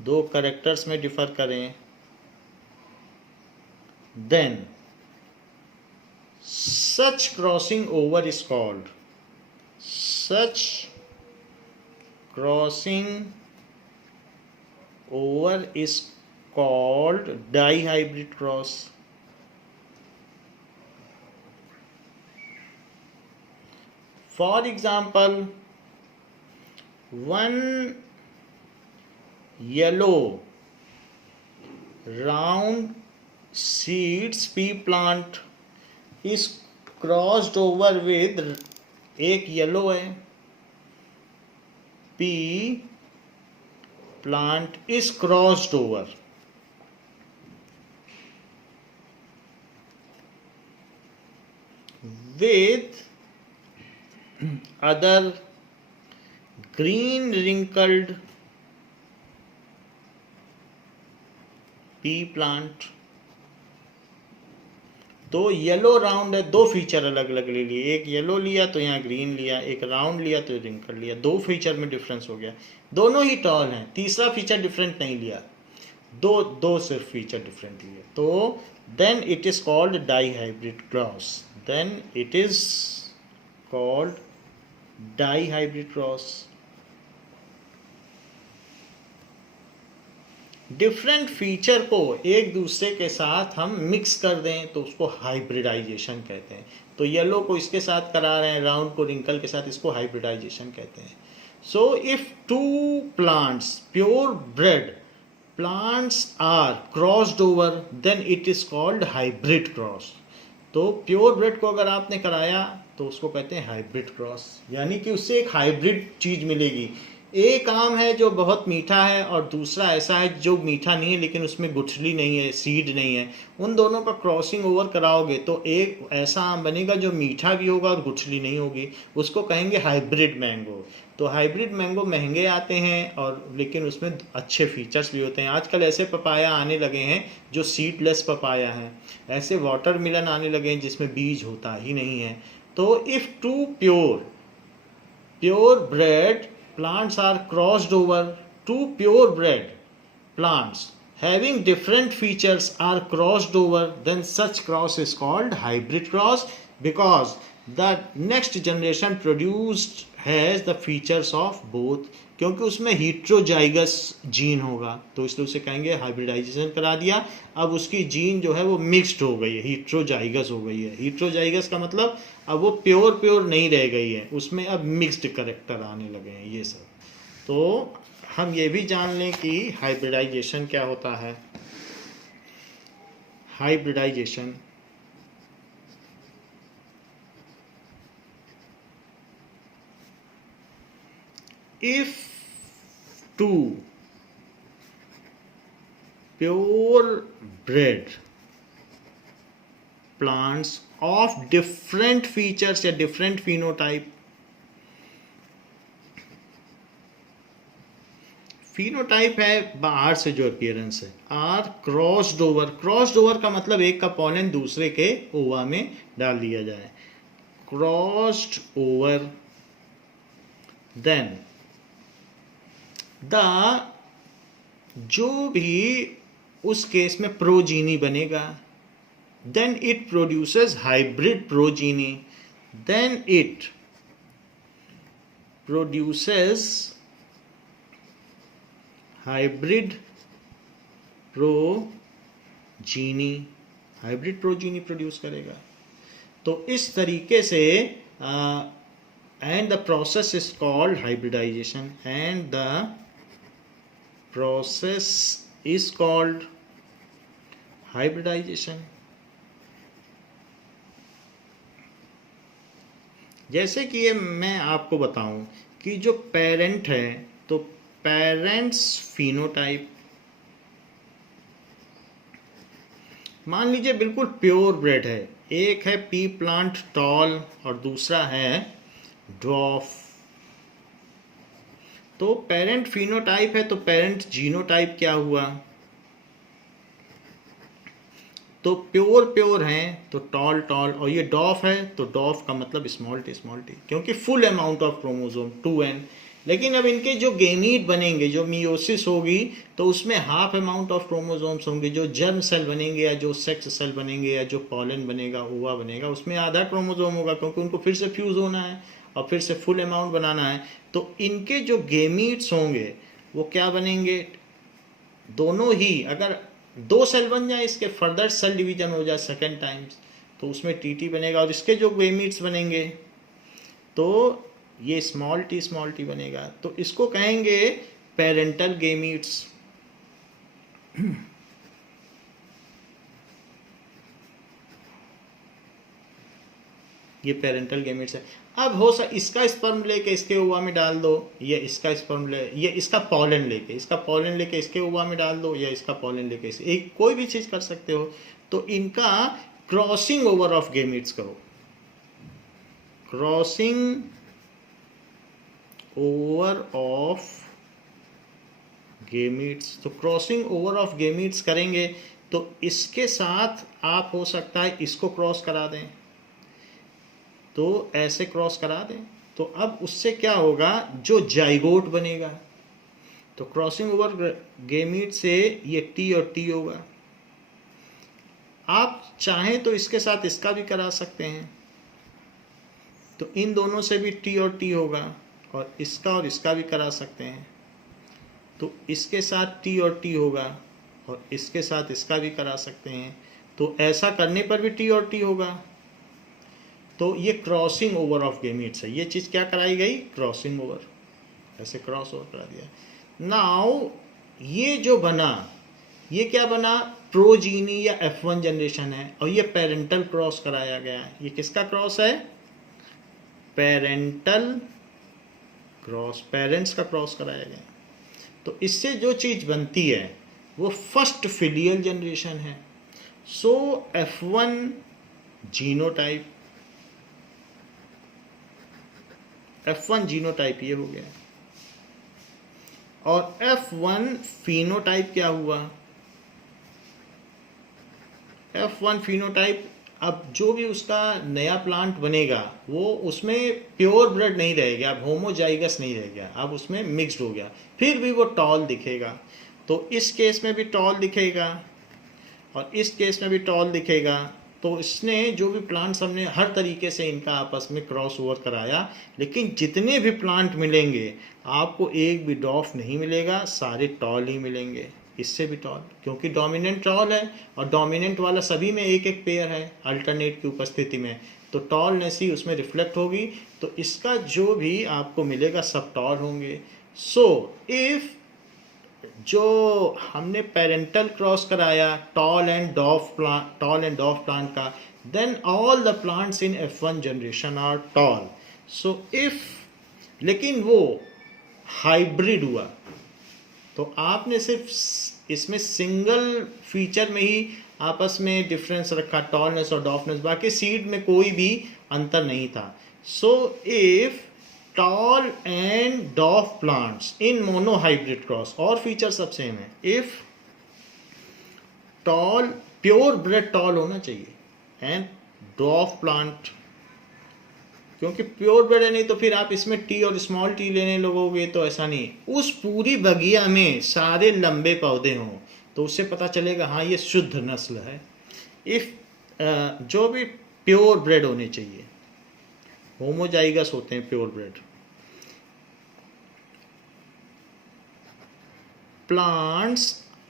दो करेक्टर्स में डिफर करें, then such crossing over is called dihybrid cross. For example, one yellow round seeds pea plant is crossed over with, एक येलो है, pea plant is crossed over with other green wrinkled pea plant. तो येलो राउंड है, दो फीचर अलग अलग ले लिए, एक येलो लिया तो यहाँ ग्रीन लिया, एक राउंड लिया तो रिंकल लिया, दो फीचर में डिफरेंस हो गया, दोनों ही टॉल हैं, तीसरा फीचर डिफरेंट नहीं लिया, दो सिर्फ फीचर डिफरेंट लिए, तो then it is called dihybrid cross, then it is called dihybrid cross. Different feature को एक दूसरे के साथ हम मिक्स कर दें तो उसको हाइब्रिडाइजेशन कहते हैं। तो येलो को इसके साथ करा रहे हैं, राउंड को रिंकल के साथ, इसको हाइब्रिडाइजेशन कहते हैं। So if two plants, pure bread plants are crossed over, then it is called hybrid cross. तो प्योर ब्रेड को अगर आपने कराया तो उसको कहते हैं हाइब्रिड क्रॉस, यानी कि उससे एक हाइब्रिड चीज मिलेगी। एक आम है जो बहुत मीठा है और दूसरा ऐसा है जो मीठा नहीं है लेकिन उसमें गुठली नहीं है, सीड नहीं है, उन दोनों का क्रॉसिंग ओवर कराओगे तो एक ऐसा आम बनेगा जो मीठा भी होगा और गुठली नहीं होगी, उसको कहेंगे हाइब्रिड मैंगो। तो हाइब्रिड मैंगो महंगे आते हैं और लेकिन उसमें अच्छे फीचर्स भी होते हैं। आजकल ऐसे पपाया आने लगे हैं जो सीडलेस पपाया हैं, ऐसे वाटरमेलन आने लगे हैं जिसमें बीज होता ही नहीं है। तो if two pure bread plants are crossed over, two pure bred plants having different features are crossed over, then such cross is called hybrid cross, because the next generation produced has the features of both, क्योंकि उसमें हीट्रोजाइगस जीन होगा तो इसलिए उसे कहेंगे हाइब्रिडाइजेशन करा दिया। अब उसकी जीन जो है वो मिक्स्ड हो गई है, हीट्रोजाइगस हो गई है। हीट्रोजाइगस का मतलब अब वो प्योर नहीं रह गई है, उसमें अब मिक्स्ड कैरेक्टर आने लगे हैं ये सब। तो हम ये भी जान लें कि हाइब्रिडाइजेशन क्या होता है। Hybridisation if two pure bred plants of different features या different phenotype, phenotype है बाहर से जो appearance है, are crossed over, crossed over का मतलब एक का pollen दूसरे के ओवा में डाल दिया जाए, crossed over, then जो भी उस केस में प्रोजीनी बनेगा, then it produces hybrid progeny, then it produces hybrid progeny, hybrid progeny produce करेगा। तो इस तरीके से and the process is called hybridization, and the process is called hybridization. जैसे कि ये मैं आपको बताऊं कि जो पेरेंट है, तो पेरेंट्स फिनोटाइप, मान लीजिए बिल्कुल प्योर ब्रेड है, एक है पी प्लांट टॉल और दूसरा है ड्वार्फ। तो पेरेंट फिनोटाइप है, तो पेरेंट जीनोटाइप क्या हुआ? तो प्योर हैं तो टॉल टॉल, और ये डॉफ है तो डॉफ का मतलब स्मॉल टी, क्योंकि full amount of chromosome 2n। लेकिन अब इनके जो गेमीट बनेंगे, जो मियोसिस होगी, तो उसमें हाफ अमाउंट ऑफ क्रोमोसोम्स होंगे। जो जर्म सेल बनेंगे या जो सेक्स सेल बनेंगे या जो पॉलन बनेगा, ओवा बनेगा, उसमें आधा क्रोमोसोम होगा, क्योंकि उनको फिर से फ्यूज होना है और फिर से फुल अमाउंट बनाना है। तो इनके जो गेमीट्स होंगे वो क्या बनेंगे? दोनों ही, अगर 2 सेल बन जाए, इसके फर्दर सेल डिवीजन हो जाए सेकेंड टाइम्स, तो उसमें टीटी बनेगा। और इसके जो गेमीट्स बनेंगे तो ये स्मॉल टी बनेगा। तो इसको कहेंगे पेरेंटल गेमीट्स। ये पेरेंटल गेमीट्स है। अब हो सक इसका स्पर्म लेके इसके ओवा में डाल दो, ये इसका स्पर्म ले, ये इसका पॉलन लेके इसके ओवा में डाल दो, या इसका पॉलन लेके एक कोई भी चीज कर सकते हो। तो इनका क्रॉसिंग ओवर ऑफ गेमीट्स करो, क्रॉसिंग ओवर ऑफ गेमीट्स। तो क्रॉसिंग ओवर ऑफ गेमीट्स करेंगे तो इसके साथ आप हो सकता है इसको क्रॉस करा दें, तो ऐसे क्रॉस करा दें। तो अब उससे क्या होगा? जो जाइगोट बनेगा, तो क्रॉसिंग ओवर गेमीट से ये टी और टी होगा। आप चाहें तो इसके साथ इसका भी करा सकते हैं, तो इन दोनों से भी टी और टी होगा, और इसका भी करा सकते हैं, तो इसके साथ टी और टी होगा, और इसके साथ इसका भी करा सकते हैं, तो ऐसा करने पर भी टी और टी होगा। तो ये क्रॉसिंग ओवर ऑफ गेमीट्स है। ये चीज़ क्या कराई गई? क्रॉसिंग ओवर, ऐसे क्रॉस ओवर करा दिया। नाउ ये जो बना, ये क्या बना? प्रोजीनी या F1 जनरेशन है, और ये पेरेंटल क्रॉस कराया गया है। ये किसका क्रॉस है? पेरेंटल क्रॉस, पेरेंट्स का क्रॉस कराया गया। तो इससे जो चीज़ बनती है वो फर्स्ट फिलियल जनरेशन है। सो F1 जीनोटाइप, F1 जीनोटाइप ये हो गया, और F1 फिनोटाइप क्या हुआ? F1 फिनोटाइप, अब जो भी उसका नया प्लांट बनेगा वो उसमें प्योर ब्लड नहीं रहेगा, अब होमोजाइगस नहीं रह गया, अब उसमें मिक्स्ड हो गया, फिर भी वो टॉल दिखेगा। तो इस केस में भी टॉल दिखेगा और इस केस में भी टॉल दिखेगा। तो इसने जो भी प्लांट्स, हमने हर तरीके से इनका आपस में क्रॉस ओवर कराया, लेकिन जितने भी प्लांट मिलेंगे आपको एक भी डॉफ नहीं मिलेगा, सारे टॉल ही मिलेंगे। इससे भी टॉल, क्योंकि डोमिनेंट टॉल है और डोमिनेंट वाला सभी में एक एक पेयर है अल्टरनेट की उपस्थिति में, तो टॉलनेस ही उसमें रिफ्लेक्ट होगी। तो इसका जो भी आपको मिलेगा सब टॉल होंगे। सो इफ जो हमने पेरेंटल क्रॉस कराया टॉल एंड डॉफ प्लांट का, then all the plants in F1 generation are tall. So if, लेकिन वो हाइब्रिड हुआ, तो आपने सिर्फ इसमें सिंगल फीचर में ही आपस में डिफरेंस रखा, टॉलनेस और डॉफनेस, बाकी सीड में कोई भी अंतर नहीं था। So if tall and dwarf plants in monohybrid cross, और फीचर सब सेम है। If tall, pure bred tall होना चाहिए, एंड dwarf प्लांट, क्योंकि प्योर ब्रेड है, नहीं तो फिर आप इसमें टी और स्मॉल टी लेने लगोगे तो ऐसा नहीं। उस पूरी बगिया में सारे लंबे पौधे हों तो उससे पता चलेगा हाँ ये शुद्ध नस्ल है। इफ जो भी प्योर ब्रेड होने चाहिए, होमोजाइगस होते हैं pure bread. Plants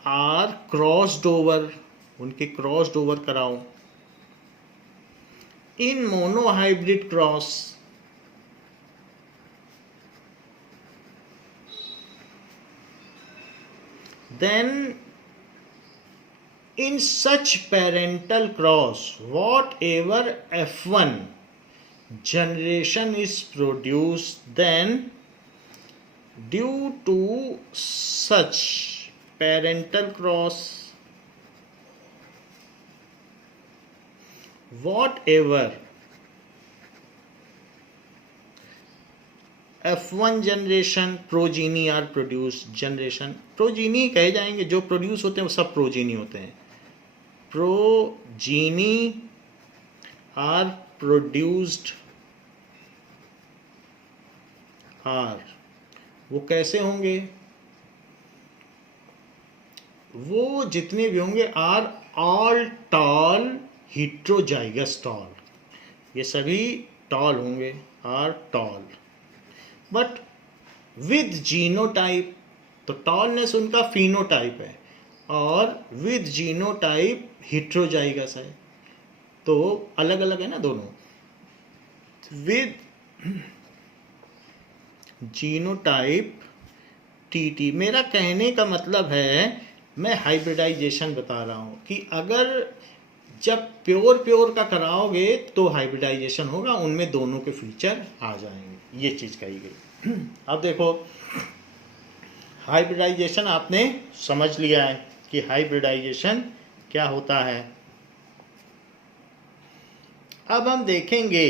are crossed over, उनके क्रॉस्ड ओवर कराओ in monohybrid cross, then in such parental cross whatever F1 generation is produced, then due to such parental cross whatever F1 generation progeny are produce, generation progeny कहे जाएंगे, जो प्रोड्यूस होते हैं वो सब प्रोजीनी होते हैं। प्रोजीनी आर प्रोड्यूस्ड आर, वो कैसे होंगे? वो जितने भी होंगे are all tall heterozygous tall, ये सभी टॉल होंगे, are tall but with genotype, तो टॉलनेस उनका फिनोटाइप है और विद जीनोटाइप हिट्रोजाइगस है, तो अलग अलग है ना दोनों। विद जीनोटाइप टीटी, मेरा कहने का मतलब है मैं हाइब्रिडाइजेशन बता रहा हूँ कि अगर जब प्योर का कराओगे तो हाइब्रिडाइजेशन होगा, उनमें दोनों के फीचर आ जाएंगे, ये चीज़ कही गई। अब देखो हाइब्रिडाइजेशन आपने समझ लिया है कि हाइब्रिडाइजेशन क्या होता है। अब हम देखेंगे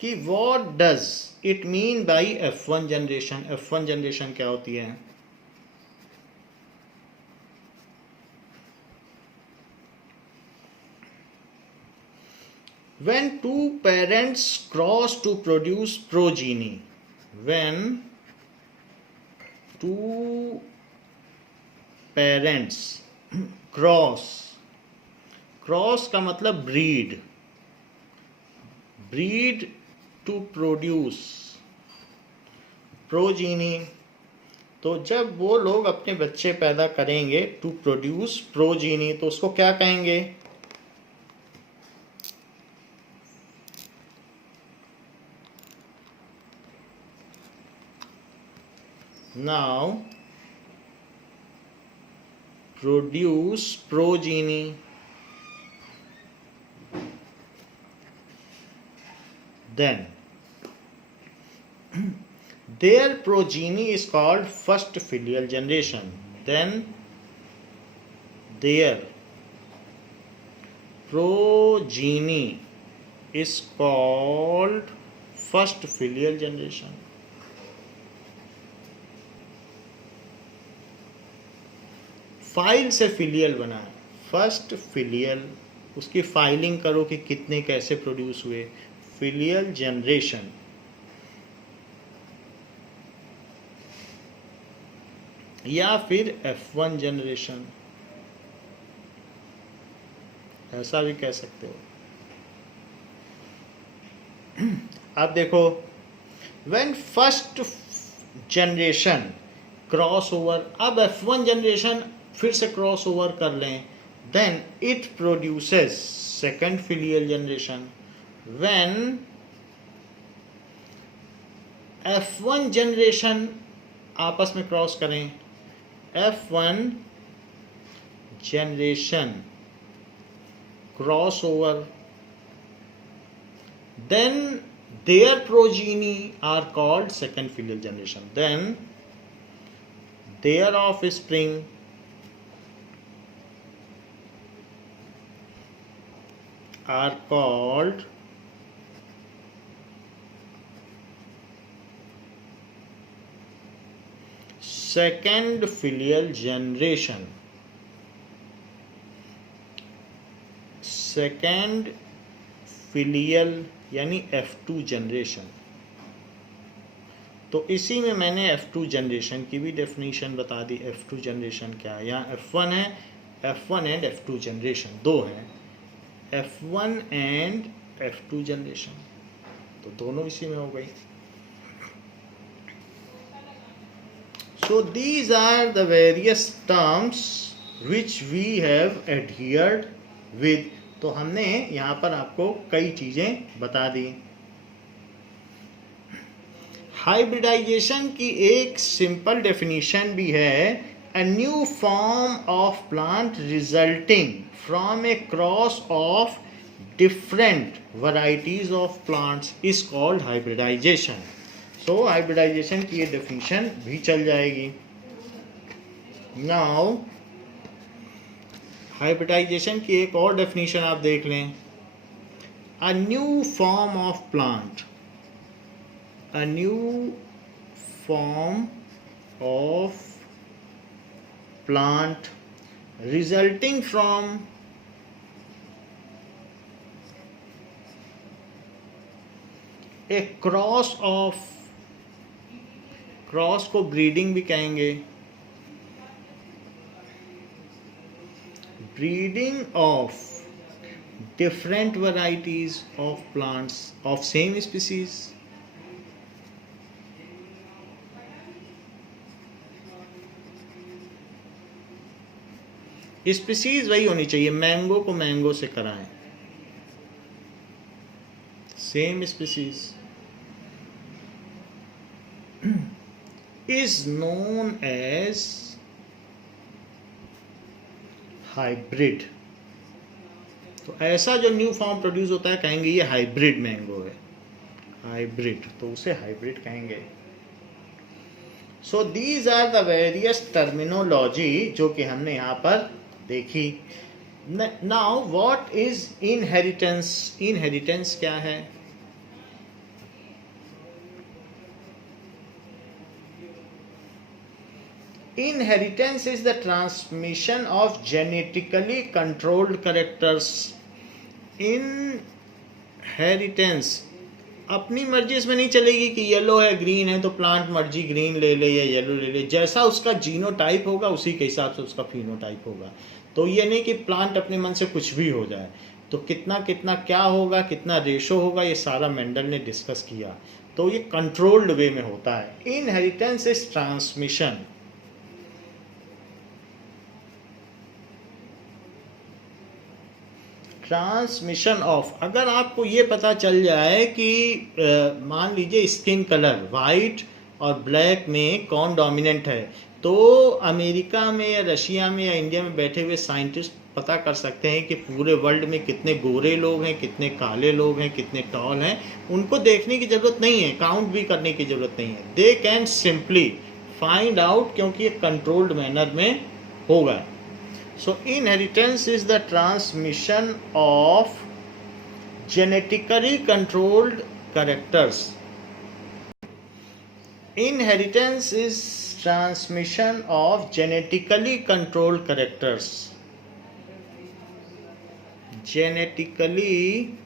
कि what does it mean bye F1 generation. F1 generation क्या होती है? When two parents cross to produce progeny, when two parents cross का मतलब breed to produce progeny, तो जब वो लोग अपने बच्चे पैदा करेंगे to produce progeny, तो उसको क्या कहेंगे? Now produce progeny, then their progeny is called first filial generation, then their progeny is called first filial generation। File से फिलियल बना है, फर्स्ट फिलियल, उसकी फाइलिंग करो कि कितने कैसे प्रोड्यूस हुए, फिलियल जनरेशन। या फिर F1 जनरेशन, ऐसा भी कह सकते हो। अब देखो when first generation cross over, अब F1 जनरेशन फिर से क्रॉस ओवर कर लें, then it produces second filial generation. When F1 generation आपस में क्रॉस करें, F1 generation cross over, then their progeny are called second filial generation, then their offspring are called second filial generation, second filial यानी F2 जनरेशन। तो इसी में मैंने F2 जनरेशन की भी डेफिनेशन बता दी। F2 जनरेशन क्या है? यहाँ F1 है, F1 एंड F2 जनरेशन दो हैं, F1 एंड F2 जनरेशन, तो दोनों इसी में हो गई। So these are the various terms which we have adhered with. तो हमने यहाँ पर आपको कई चीजें बता दी. हाइब्रिडाइजेशन की एक सिंपल डेफिनेशन भी है, a new form of plant resulting from a cross of different varieties of plants is called hybridization. So hybridization की ये definition भी चल जाएगी. Now hybridization की एक और definition आप देख लें, a new form of plant, a new form of plant resulting from a cross of, cross को ब्रीडिंग भी कहेंगे, breeding of different varieties of plants of same species. Species वही होनी चाहिए, मैंगो को मैंगो से कराएं, same species is known as hybrid. तो ऐसा जो न्यू फॉर्म प्रोड्यूस होता है कहेंगे ये हाइब्रिड मैंगो है, हाइब्रिड, तो उसे हाइब्रिड कहेंगे. So these are the various terminology जो कि हमने यहाँ पर देखी. Now what is inheritance? Inheritance क्या है? Inheritance is the transmission of genetically controlled characters. Inheritance अपनी मर्जी इसमें नहीं चलेगी कि येलो है ग्रीन है तो प्लांट मर्जी ग्रीन ले ले या येलो ले ले. जैसा उसका जीनोटाइप होगा उसी के हिसाब से उसका फिनोटाइप होगा. तो ये नहीं कि प्लांट अपने मन से कुछ भी हो जाए. तो कितना कितना क्या होगा, कितना रेशो होगा, ये सारा मेंडल ने डिस्कस किया. तो ये कंट्रोल्ड वे में होता है. Inheritance is transmission. Transmission of, अगर आपको ये पता चल जाए कि मान लीजिए स्किन कलर वाइट और ब्लैक में कौन डोमिनेंट है, तो अमेरिका में या रशिया में या इंडिया में बैठे हुए साइंटिस्ट पता कर सकते हैं कि पूरे वर्ल्ड में कितने गोरे लोग हैं, कितने काले लोग हैं, कितने टॉल हैं. उनको देखने की ज़रूरत नहीं है, काउंट भी करने की ज़रूरत नहीं है. They can simply find out, क्योंकि ये कंट्रोल्ड मैनर में होगा. So inheritance is the transmission of genetically controlled characters. Inheritance is transmission of genetically controlled characters. Genetically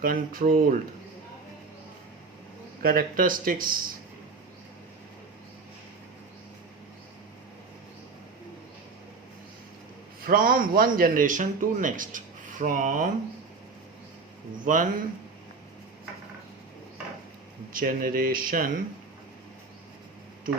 controlled characteristics from one generation to next, from one generation to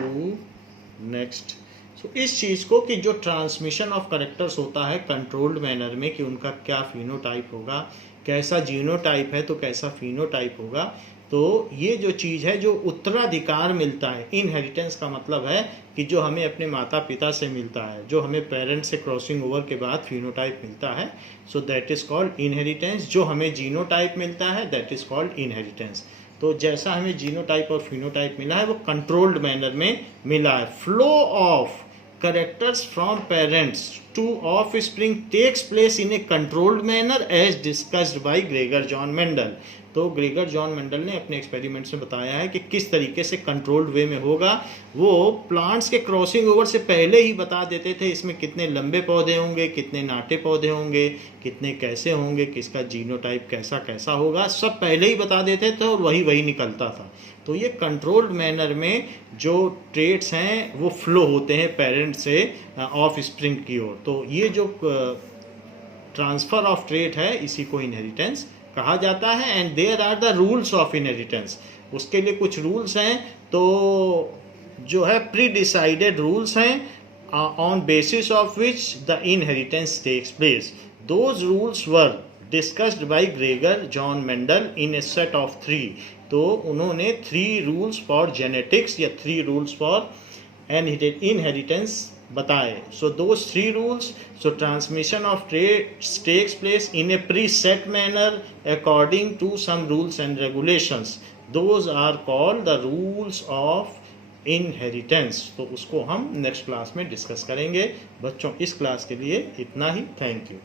next. So इस चीज़ को कि जो ट्रांसमिशन ऑफ करेक्टर्स होता है कंट्रोल्ड मैनर में, कि उनका क्या फिनोटाइप होगा, कैसा जीनोटाइप है तो कैसा फिनोटाइप होगा, तो ये जो चीज़ है जो उत्तराधिकार मिलता है. इनहेरिटेंस का मतलब है कि जो हमें अपने माता पिता से मिलता है, जो हमें पेरेंट से क्रॉसिंग ओवर के बाद फिनोटाइप मिलता है, so that is called inheritance. जो हमें जीनोटाइप मिलता है दैट इज़ कॉल्ड इनहेरिटेंस. तो जैसा हमें जीनोटाइप और फिनोटाइप मिला है वो कंट्रोल्ड मैनर में मिला है. Flow of characters from parents to offspring takes place in a controlled manner as discussed by Gregor John Mendel. तो ग्रेगर जॉन मेंडल ने अपने एक्सपेरिमेंट्स में बताया है कि किस तरीके से कंट्रोल्ड वे में होगा. वो प्लांट्स के क्रॉसिंग ओवर से पहले ही बता देते थे इसमें कितने लंबे पौधे होंगे, कितने नाटे पौधे होंगे, कितने कैसे होंगे, किसका जीनोटाइप कैसा कैसा होगा, सब पहले ही बता देते थे और वही निकलता था. तो ये कंट्रोल्ड मैनर में जो ट्रेट्स हैं वो फ्लो होते हैं पेरेंट से ऑफ स्प्रिंग की ओर. तो ये जो ट्रांसफ़र ऑफ ट्रेट है इसी को इनहेरिटेंस कहा जाता है. And there are the rules of inheritance. उसके लिए कुछ रूल्स हैं. तो जो है प्री डिसाइडेड रूल्स हैं on basis of which the inheritance takes place. Those rules were discussed by Gregor John Mendel in a set of 3. तो उन्होंने 3 रूल्स फॉर जेनेटिक्स या 3 रूल्स फॉर इनहेरिटेंस बताए. So those 3 rules, so transmission of traits takes place in a preset manner according to some rules and regulations. Those are called the rules of inheritance. तो उसको हम नेक्स्ट क्लास में डिस्कस करेंगे. बच्चों इस क्लास के लिए इतना ही. Thank you.